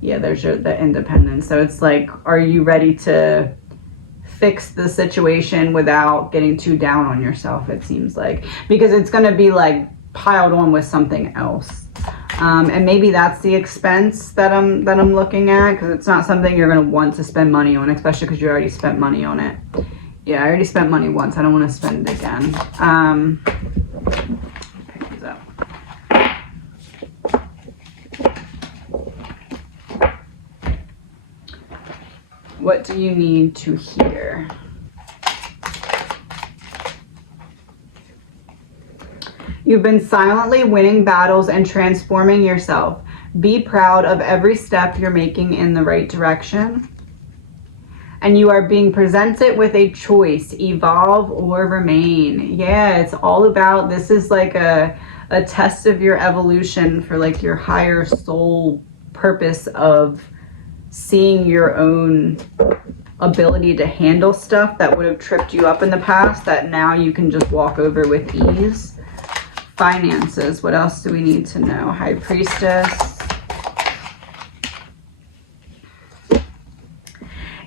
Yeah, there's the independence. So it's like, are you ready to fix the situation without getting too down on yourself, it seems like. Because it's going to be like piled on with something else. And maybe that's the expense that I'm looking at, because it's not something you're going to want to spend money on, especially because you already spent money on it. Yeah, I already spent money once. I don't want to spend it again. Pick these up. What do you need to hear? You've been silently winning battles and transforming yourself. Be proud of every step you're making in the right direction. And you are being presented with a choice, evolve or remain. Yeah, it's all about, this is like a test of your evolution for like your higher soul purpose of seeing your own ability to handle stuff that would have tripped you up in the past that now you can just walk over with ease. Finances, what else do we need to know? High Priestess.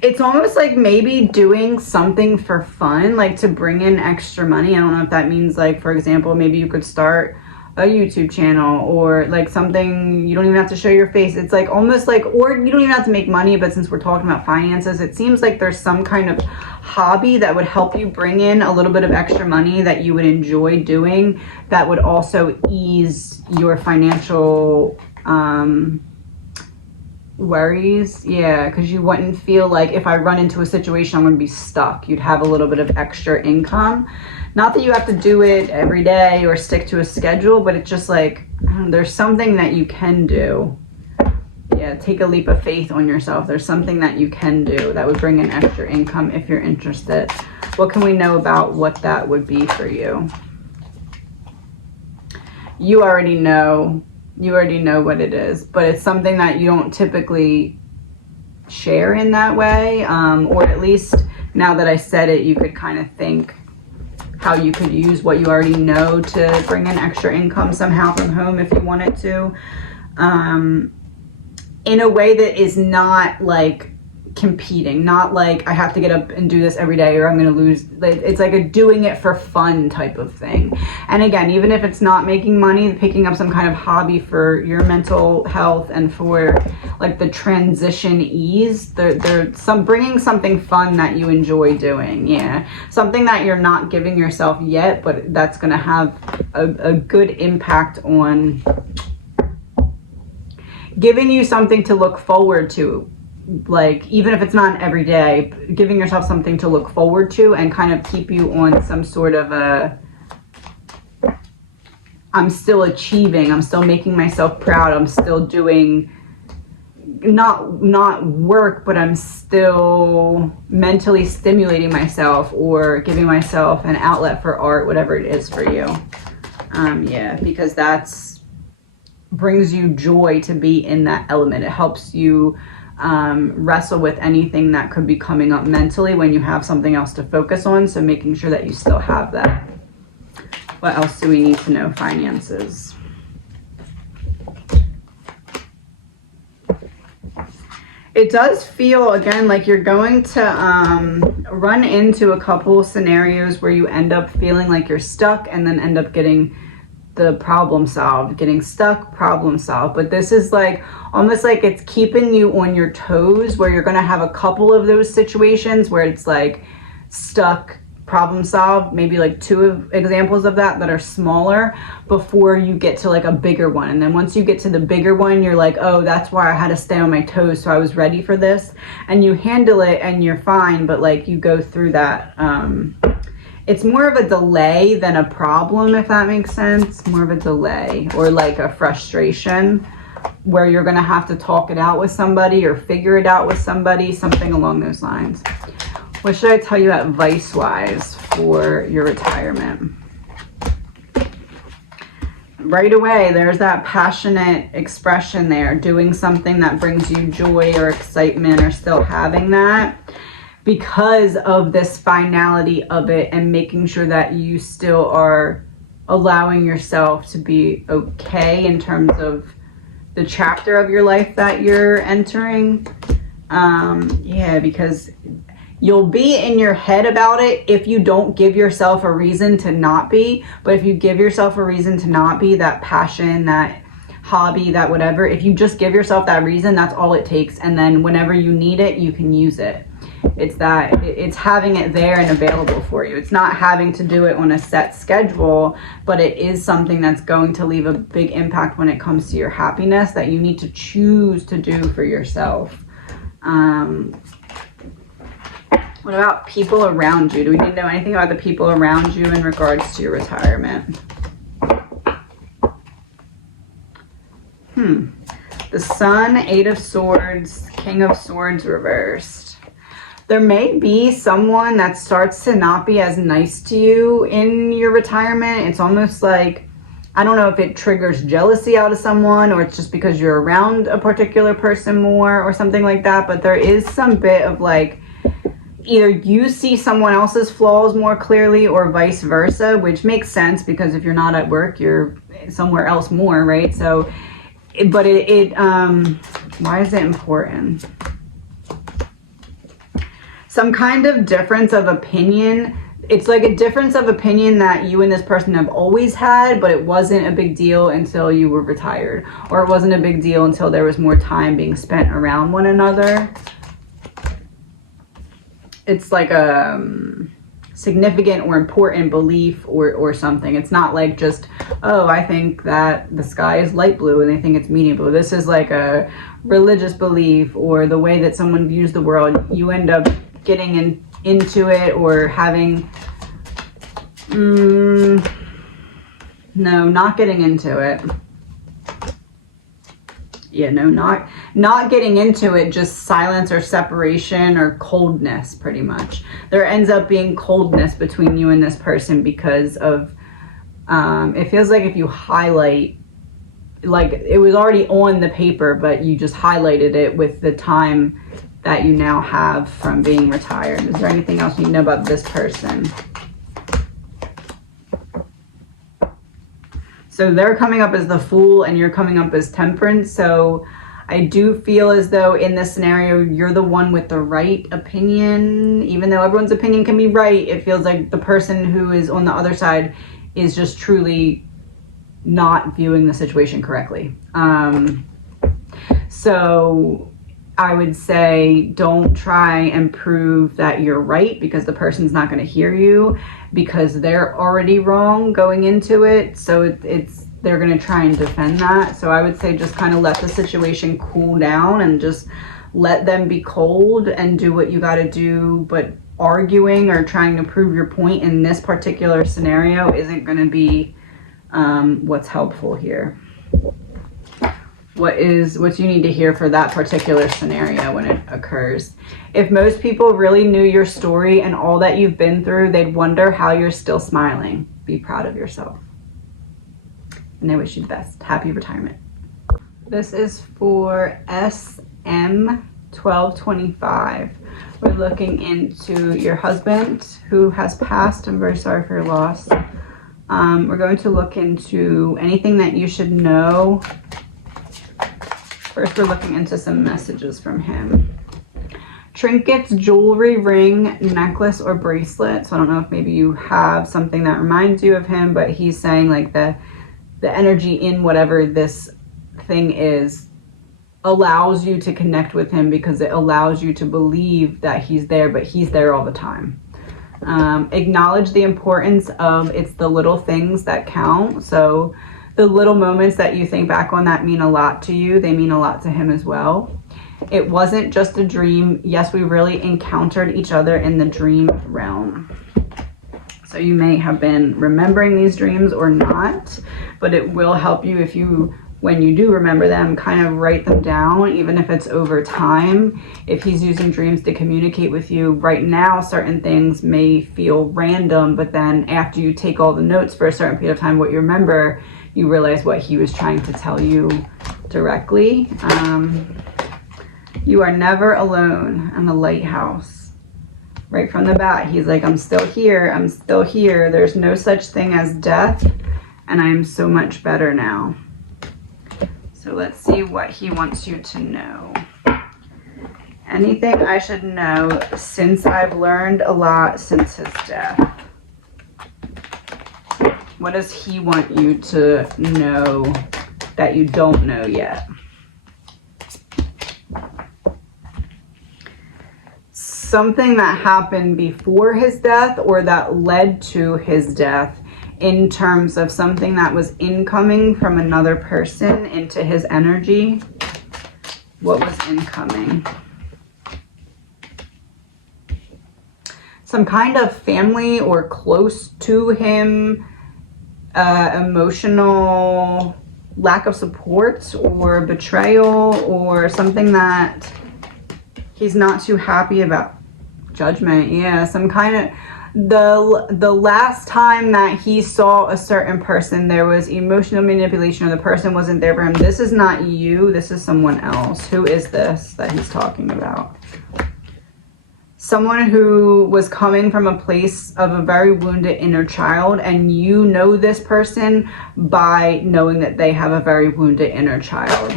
It's almost like maybe doing something for fun, like to bring in extra money. I don't know if that means like, for example, maybe you could start a YouTube channel or like something you don't even have to show your face. It's like almost like, or you don't even have to make money, but since we're talking about finances, it seems like there's some kind of hobby that would help you bring in a little bit of extra money that you would enjoy doing, that would also ease your financial worries. Yeah, because you wouldn't feel like, if I run into a situation, I'm going to be stuck. You'd have a little bit of extra income. Not that you have to do it every day or stick to a schedule, but it's just like, there's something that you can do. Yeah, take a leap of faith on yourself. There's something that you can do that would bring in extra income if you're interested. What can we know about what that would be for you? You already know what it is, but it's something that you don't typically share in that way. Or at least now that I said it, you could kind of think how you could use what you already know to bring in extra income somehow from home if you wanted to, in a way that is not like competing, not like I have to get up and do this every day or I'm going to lose. It's like a doing it for fun type of thing. And again, even if it's not making money, picking up some kind of hobby for your mental health and for like the transition ease, there's some bringing something fun that you enjoy doing. Yeah, something that you're not giving yourself yet, but that's going to have a good impact on giving you something to look forward to. Like, even if it's not every day, giving yourself something to look forward to and kind of keep you on some sort of a, I'm still achieving, I'm still making myself proud, I'm still doing not work, but I'm still mentally stimulating myself or giving myself an outlet for art, whatever it is for you. Yeah, because that's brings you joy to be in that element. It helps you wrestle with anything that could be coming up mentally when you have something else to focus on. So making sure that you still have that. What else do we need to know? Finances. It does feel, again, like you're going to run into a couple scenarios where you end up feeling like you're stuck and then end up getting the problem solved, getting stuck, problem solved. But this is like almost like it's keeping you on your toes, where you're going to have a couple of those situations where it's like stuck, problem solved, maybe like two examples of that are smaller before you get to like a bigger one. And then once you get to the bigger one, you're like, oh, that's why I had to stay on my toes, so I was ready for this. And you handle it and you're fine, but like you go through that. It's more of a delay than a problem, if that makes sense. More of a delay or like a frustration where you're going to have to talk it out with somebody or figure it out with somebody, something along those lines. What should I tell you advice-wise for your retirement? Right away, there's that passionate expression there, doing something that brings you joy or excitement or still having that, because of this finality of it and making sure that you still are allowing yourself to be okay in terms of the chapter of your life that you're entering. Yeah, because you'll be in your head about it if you don't give yourself a reason to not be. But if you give yourself a reason to not be, that passion, that hobby, that whatever, if you just give yourself that reason, that's all it takes. And then whenever you need it, you can use it. It's having it there and available for you. It's not having to do it on a set schedule, but it is something that's going to leave a big impact when it comes to your happiness that you need to choose to do for yourself. What about people around you? Do we need to know anything about the people around you in regards to your retirement? The Sun, Eight of Swords, King of Swords reversed. There may be someone that starts to not be as nice to you in your retirement. It's almost like, I don't know if it triggers jealousy out of someone or it's just because you're around a particular person more or something like that. But there is some bit of like, either you see someone else's flaws more clearly or vice versa, which makes sense because if you're not at work, you're somewhere else more, right? So, but why is it important? Some kind of difference of opinion. It's like a difference of opinion that you and this person have always had, but it wasn't a big deal until you were retired, or it wasn't a big deal until there was more time being spent around one another. It's like a significant or important belief or something. It's not like just, oh, I think that the sky is light blue and they think it's medium blue. This is like a religious belief or the way that someone views the world. You end up getting into it or having, no, not getting into it. Yeah, no, not getting into it, just silence or separation or coldness, pretty much. There ends up being coldness between you and this person because of, it feels like if you highlight, like it was already on the paper, but you just highlighted it with the time that you now have from being retired. Is there anything else you know about this person? So they're coming up as the Fool and you're coming up as Temperance. So I do feel as though in this scenario, you're the one with the right opinion. Even though everyone's opinion can be right, it feels like the person who is on the other side is just truly not viewing the situation correctly. So I would say don't try and prove that you're right, because the person's not going to hear you, because they're already wrong going into it. So they're going to try and defend that. So I would say just kind of let the situation cool down and just let them be cold and do what you got to do. But arguing or trying to prove your point in this particular scenario isn't going to be what's helpful here. What you need to hear for that particular scenario when it occurs. If most people really knew your story and all that you've been through, they'd wonder how you're still smiling. Be proud of yourself. And I wish you the best. Happy retirement. This is for SM1225. We're looking into your husband who has passed. I'm very sorry for your loss. We're going to look into anything that you should know. First, we're looking into some messages from him. Trinkets, jewelry, ring, necklace, or bracelet. So I don't know if maybe you have something that reminds you of him, but he's saying like the energy in whatever this thing is allows you to connect with him, because it allows you to believe that he's there, but he's there all the time. Acknowledge the importance of it's the little things that count. So the little moments that you think back on that mean a lot to you, they mean a lot to him as well. It wasn't just a dream. Yes, we really encountered each other in the dream realm. So you may have been remembering these dreams or not, but it will help you if you, when you do remember them, kind of write them down, even if it's over time. If he's using dreams to communicate with you right now, certain things may feel random, but then after you take all the notes for a certain period of time, what you remember, you realize what he was trying to tell you directly. You are never alone in the lighthouse. Right from the bat, he's like, I'm still here. I'm still here. There's no such thing as death, and I am so much better now. So let's see what he wants you to know. Anything I should know since I've learned a lot since his death. What does he want you to know that you don't know yet? Something that happened before his death or that led to his death, in terms of something that was incoming from another person into his energy. What was incoming? Some kind of family or close to him, emotional lack of support or betrayal, or something that he's not too happy about. Judgment, yeah, some kind of, the last time that he saw a certain person, there was emotional manipulation, or the person wasn't there for him. This is not you, this is someone else. Who is this that he's talking about? Someone who was coming from a place of a very wounded inner child, and you know this person by knowing that they have a very wounded inner child.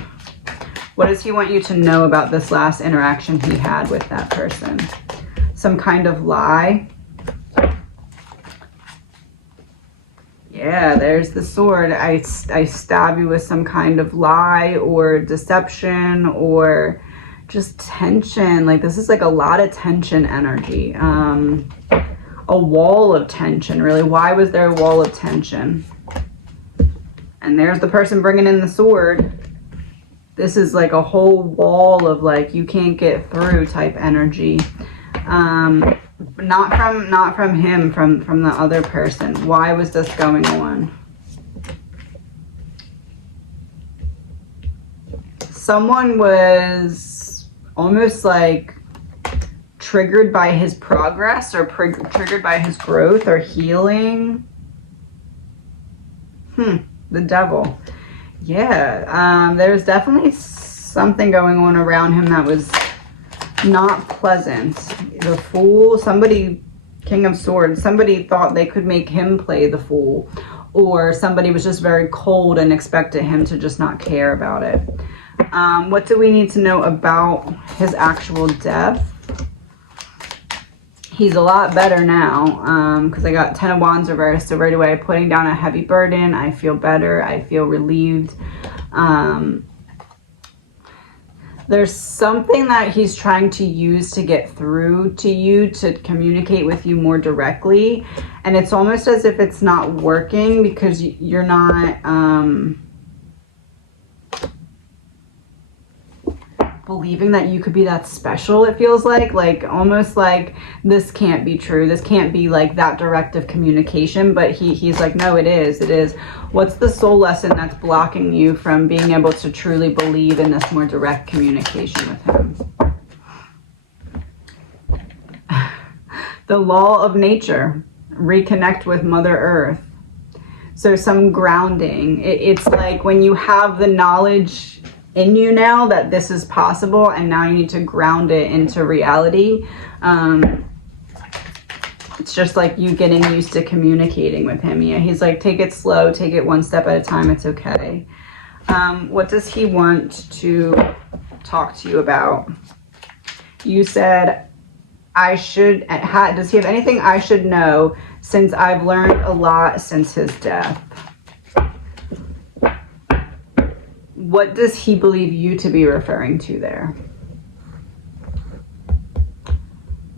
What does he want you to know about this last interaction he had with that person? Some kind of lie. Yeah, there's the sword. I stab you with some kind of lie or deception or just tension. Like, this is like a lot of tension energy. A wall of tension, really. Why was there a wall of tension? And there's the person bringing in the sword. This is like a whole wall of like, you can't get through type energy. Not from him, from the other person. Why was this going on? Someone was almost like triggered by his progress, or triggered by his growth or healing. The devil. Yeah, there's definitely something going on around him that was not pleasant. The Fool, somebody, King of Swords, somebody thought they could make him play the Fool, or somebody was just very cold and expected him to just not care about it. What do we need to know about his actual death? He's a lot better now, because I got 10 of Wands reversed. So right away, putting down a heavy burden. I feel better. I feel relieved. There's something that he's trying to use to get through to you, to communicate with you more directly. And it's almost as if it's not working because you're not believing that you could be that special. It feels like almost like this can't be true. This can't be like that direct of communication. But he's like, no, it is. It is. What's the soul lesson that's blocking you from being able to truly believe in this more direct communication with him? The law of nature. Reconnect with Mother Earth. So some grounding. It's like when you have the knowledge in you now that this is possible, and now you need to ground it into reality. It's just like you getting used to communicating with him. Yeah, he's like, take it slow, take it one step at a time, it's okay. What does he want to talk to you about? You said, does he have anything I should know since I've learned a lot since his death? What does he believe you to be referring to there?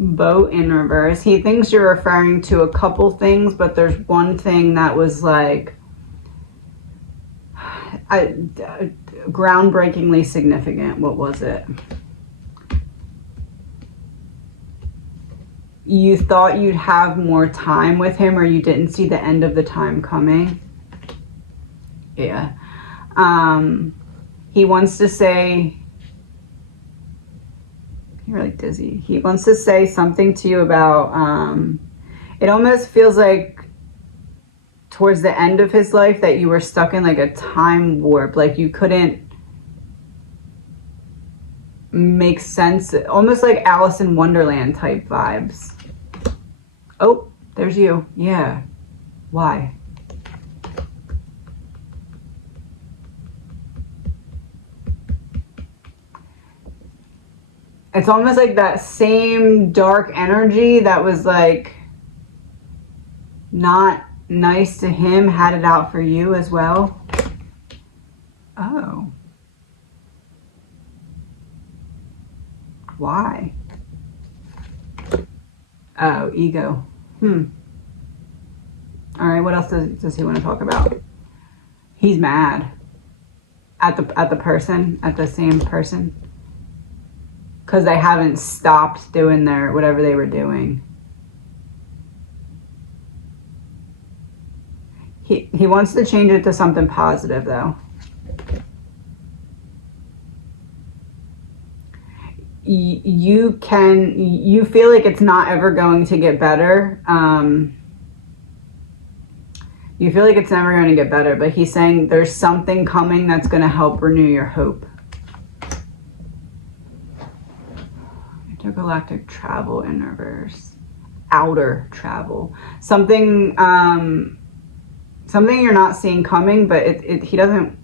Boat in reverse. He thinks you're referring to a couple things, but there's one thing that was like groundbreakingly significant. What was it? You thought you'd have more time with him, or you didn't see the end of the time coming. Yeah. He wants to say, you're really dizzy. He wants to say something to you about, it almost feels like towards the end of his life that you were stuck in like a time warp. Like you couldn't make sense. Almost like Alice in Wonderland type vibes. Oh, there's you. Yeah. Why? It's almost like that same dark energy that was like not nice to him had it out for you as well. Oh. Why? Oh, ego. All right, what else does he want to talk about? He's mad at the same person. Because they haven't stopped doing whatever they were doing. He wants to change it to something positive, though. You feel like it's not ever going to get better. You feel like it's never going to get better, but he's saying there's something coming that's going to help renew your hope. Intergalactic travel in reverse. Outer travel. Something you're not seeing coming, but he doesn't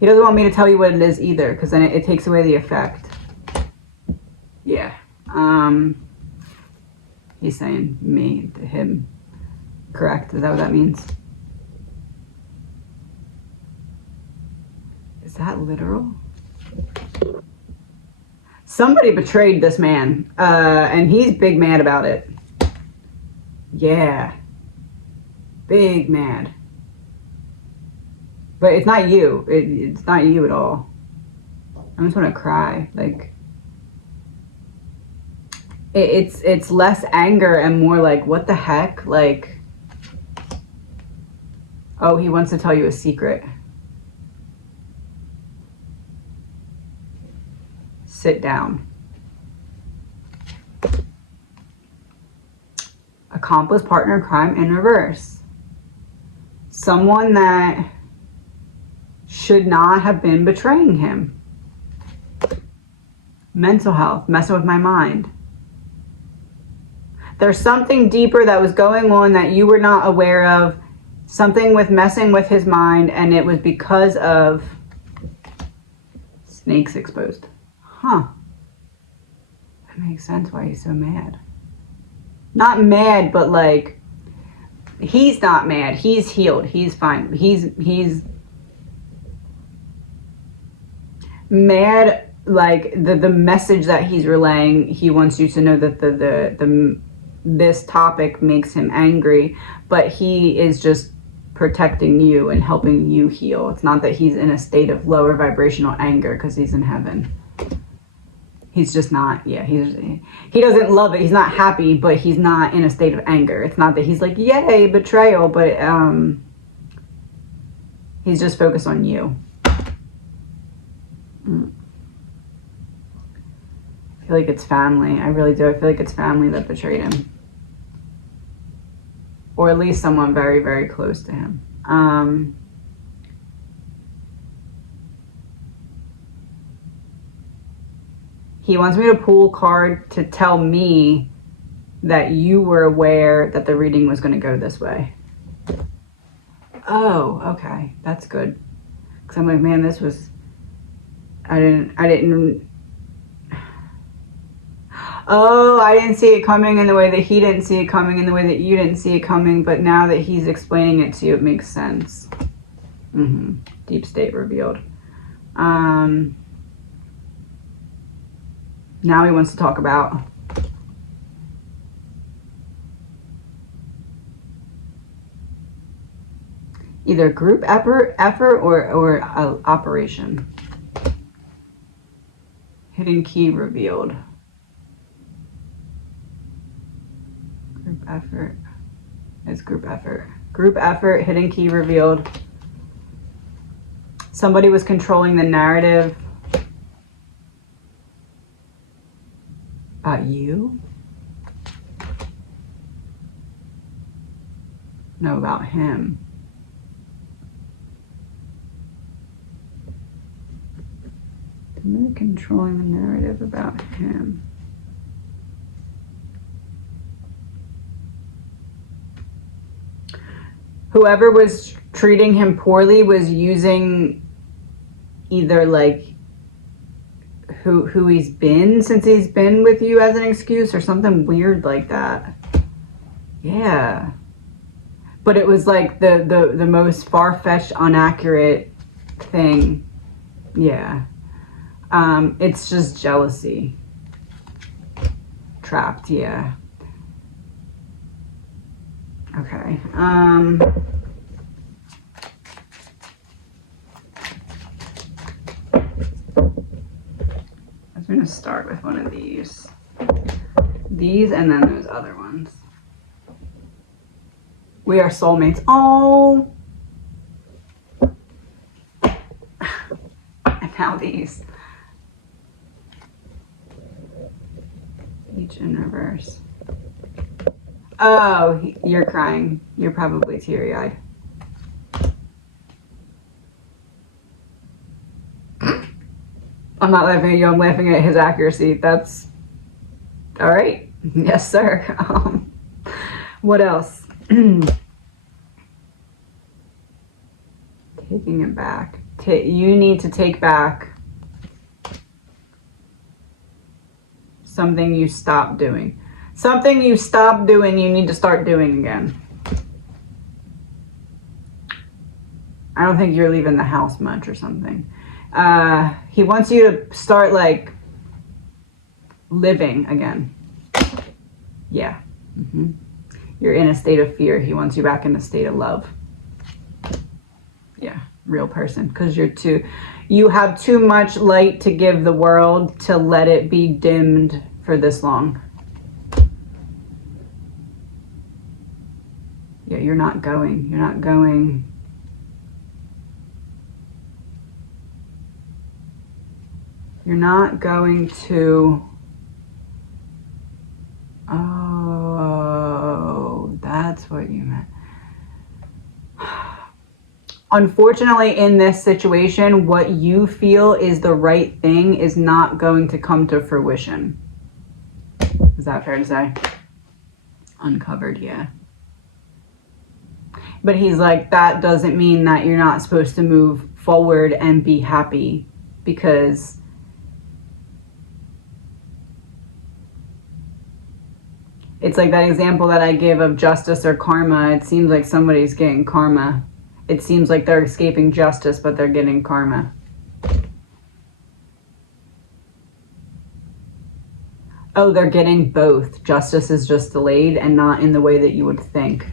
want me to tell you what it is either, because then it takes away the effect. Yeah. He's saying me to him. Correct? Is that what that means? Is that literal? Somebody betrayed this man, and he's big mad about it. Yeah. Big mad. But it's not you. It's not you at all. I just want to cry. Like, it's less anger and more like, what the heck? Like, oh, he wants to tell you a secret. Sit down. Accomplice partner crime in reverse. Someone that should not have been betraying him. Mental health, messing with my mind. There's something deeper that was going on that you were not aware of. Something with messing with his mind, and it was because of snakes exposed. Huh. That makes sense why he's so mad. Not mad, but like, he's not mad. He's healed. He's fine. He's mad, like the message that he's relaying. He wants you to know that this topic makes him angry, but he is just protecting you and helping you heal. It's not that he's in a state of lower vibrational anger because he's in heaven. He's just not, yeah, he doesn't love it. He's not happy, but he's not in a state of anger. It's not that he's like, yay, betrayal, but he's just focused on you. I feel like it's family. I really do. I feel like it's family that betrayed him. Or at least someone very, very close to him. He wants me to pull a card to tell me that you were aware that the reading was going to go this way. Oh, okay. That's good. Because I'm like, man, this was... I didn't... Oh, I didn't see it coming in the way that he didn't see it coming, in the way that you didn't see it coming, but now that he's explaining it to you, it makes sense. Deep state revealed. Now he wants to talk about either group effort or operation. Hidden key revealed. Group effort. It's group effort. Group effort, hidden key revealed. Somebody was controlling the narrative. About you? No, about him. Somebody controlling the narrative about him. Whoever was treating him poorly was using either like who he's been since he's been with you as an excuse or something weird like that. Yeah. But it was like the most far-fetched, inaccurate thing. Yeah. It's just jealousy. Trapped, yeah. Okay. I'm going to start with one of these. These and then those other ones. We are soulmates. Oh! And now these. Each in reverse. Oh, you're crying. You're probably teary-eyed. I'm not laughing at you, I'm laughing at his accuracy. That's all right. Yes, sir. What else? Taking it back. You need to take back something you stopped doing. Something you stopped doing, you need to start doing again. I don't think you're leaving the house much or something. He wants you to start like living again. Yeah. You're in a state of fear. He wants you back in a state of love. Yeah, real person. Because you have too much light to give the world to let it be dimmed for this long. Yeah, you're not going. You're not going. You're not going to... Oh, that's what you meant. Unfortunately, in this situation, what you feel is the right thing is not going to come to fruition. Is that fair to say? Uncovered, yeah. But he's like, that doesn't mean that you're not supposed to move forward and be happy, because it's like that example that I give of justice or karma. It seems like somebody's getting karma. It seems like they're escaping justice, but they're getting karma. Oh, they're getting both. Justice is just delayed and not in the way that you would think.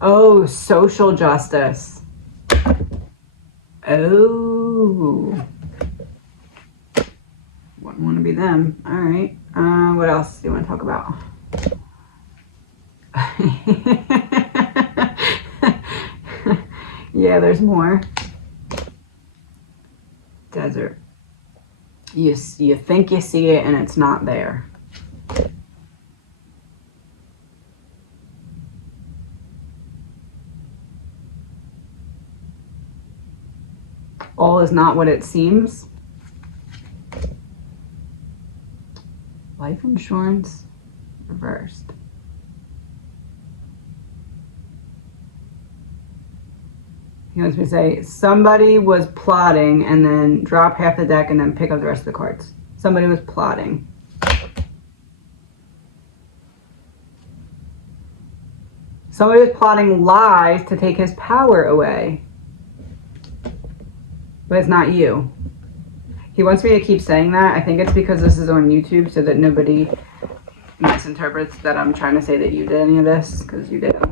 Oh, social justice. Oh. Wouldn't want to be them. All right. What else do you want to talk about? Yeah, there's more. Desert. You think you see it and it's not there. All is not what it seems. Life insurance reversed. He wants me to say, somebody was plotting and then drop half the deck and then pick up the rest of the cards. Somebody was plotting. Somebody was plotting lies to take his power away. But it's not you. He wants me to keep saying that. I think it's because this is on YouTube so that nobody misinterprets that I'm trying to say that you did any of this, because you didn't.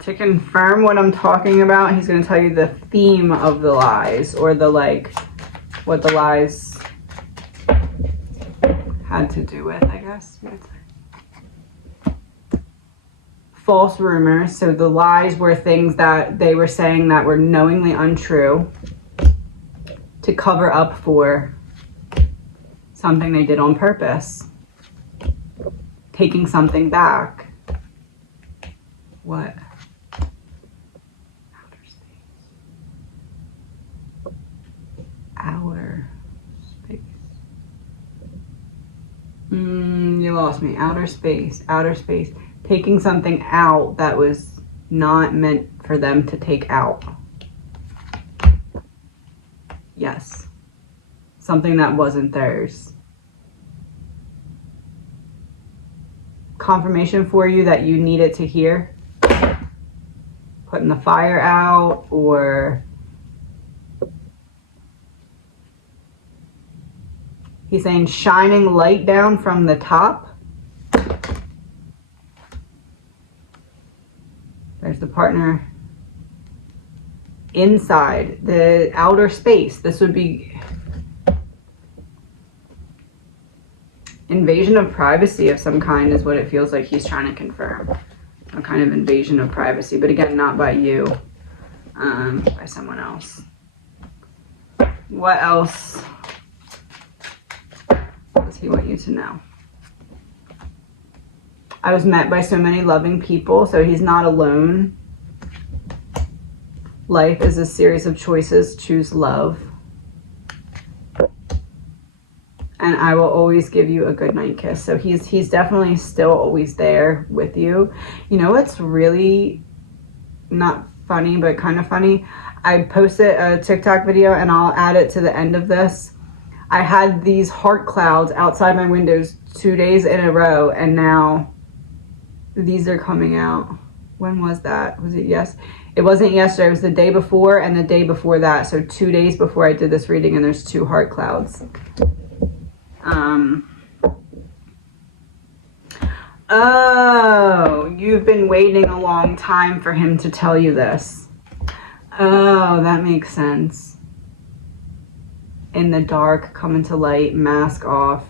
To confirm what I'm talking about, he's going to tell you the theme of the lies, or the, like, what the lies had to do with, I guess. False rumors. So the lies were things that they were saying that were knowingly untrue to cover up for something they did on purpose. Taking something back. What? Outer space. You lost me. Outer space. Outer space. Taking something out that was not meant for them to take out. Yes. Something that wasn't theirs. Confirmation for you that you needed to hear. Putting the fire out, or he's saying shining light down from the top. There's the partner inside the outer space. This would be invasion of privacy of some kind is what it feels like he's trying to confirm. Some kind of invasion of privacy, but again, not by you, by someone else. What else does he want you to know? I was met by so many loving people, so he's not alone. Life is a series of choices. Choose love. And I will always give you a good night kiss. So he's definitely still always there with you. You know what's really not funny, but kind of funny? I posted a TikTok video, and I'll add it to the end of this. I had these heart clouds outside my windows 2 days in a row, and now these are coming out. When was that? Was it yes? It wasn't yesterday. It was the day before and the day before that. So 2 days before I did this reading, and there's 2 heart clouds. Oh, you've been waiting a long time for him to tell you this. Oh, that makes sense. In the dark, come into light, mask off,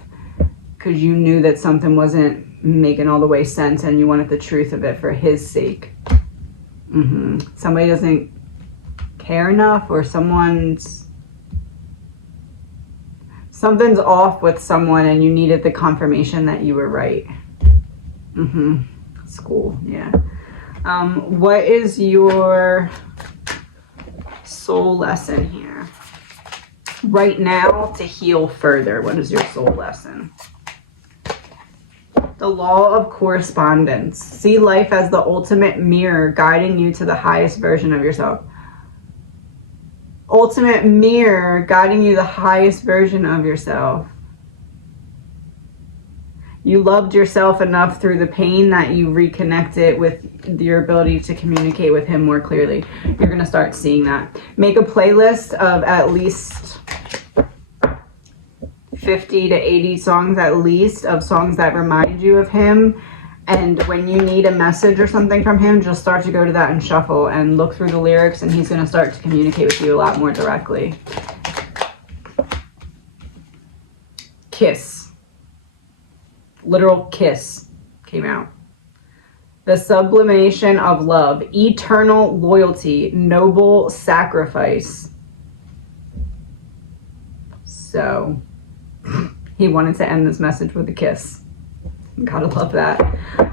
because you knew that something wasn't making all the way sense and you wanted the truth of it for his sake. Somebody doesn't care enough, or something's off with someone and you needed the confirmation that you were right. School, yeah. What is your soul lesson here? Right now, to heal further, what is your soul lesson? The law of correspondence. See life as the ultimate mirror guiding you to the highest version of yourself. Ultimate mirror guiding you the highest version of yourself. You loved yourself enough through the pain that you reconnected with your ability to communicate with him more clearly. You're going to start seeing that. Make a playlist of at least 50 to 80 songs at least, of songs that remind you of him. And when you need a message or something from him, just start to go to that and shuffle and look through the lyrics, and he's going to start to communicate with you a lot more directly. Kiss. Literal kiss came out. The sublimation of love, eternal loyalty, noble sacrifice. So he wanted to end this message with a kiss. Gotta love that.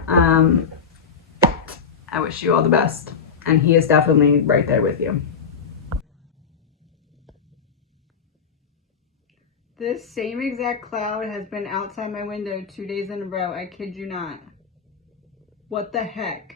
I wish you all the best. And he is definitely right there with you. This same exact cloud has been outside my window 2 days in a row. I kid you not. What the heck?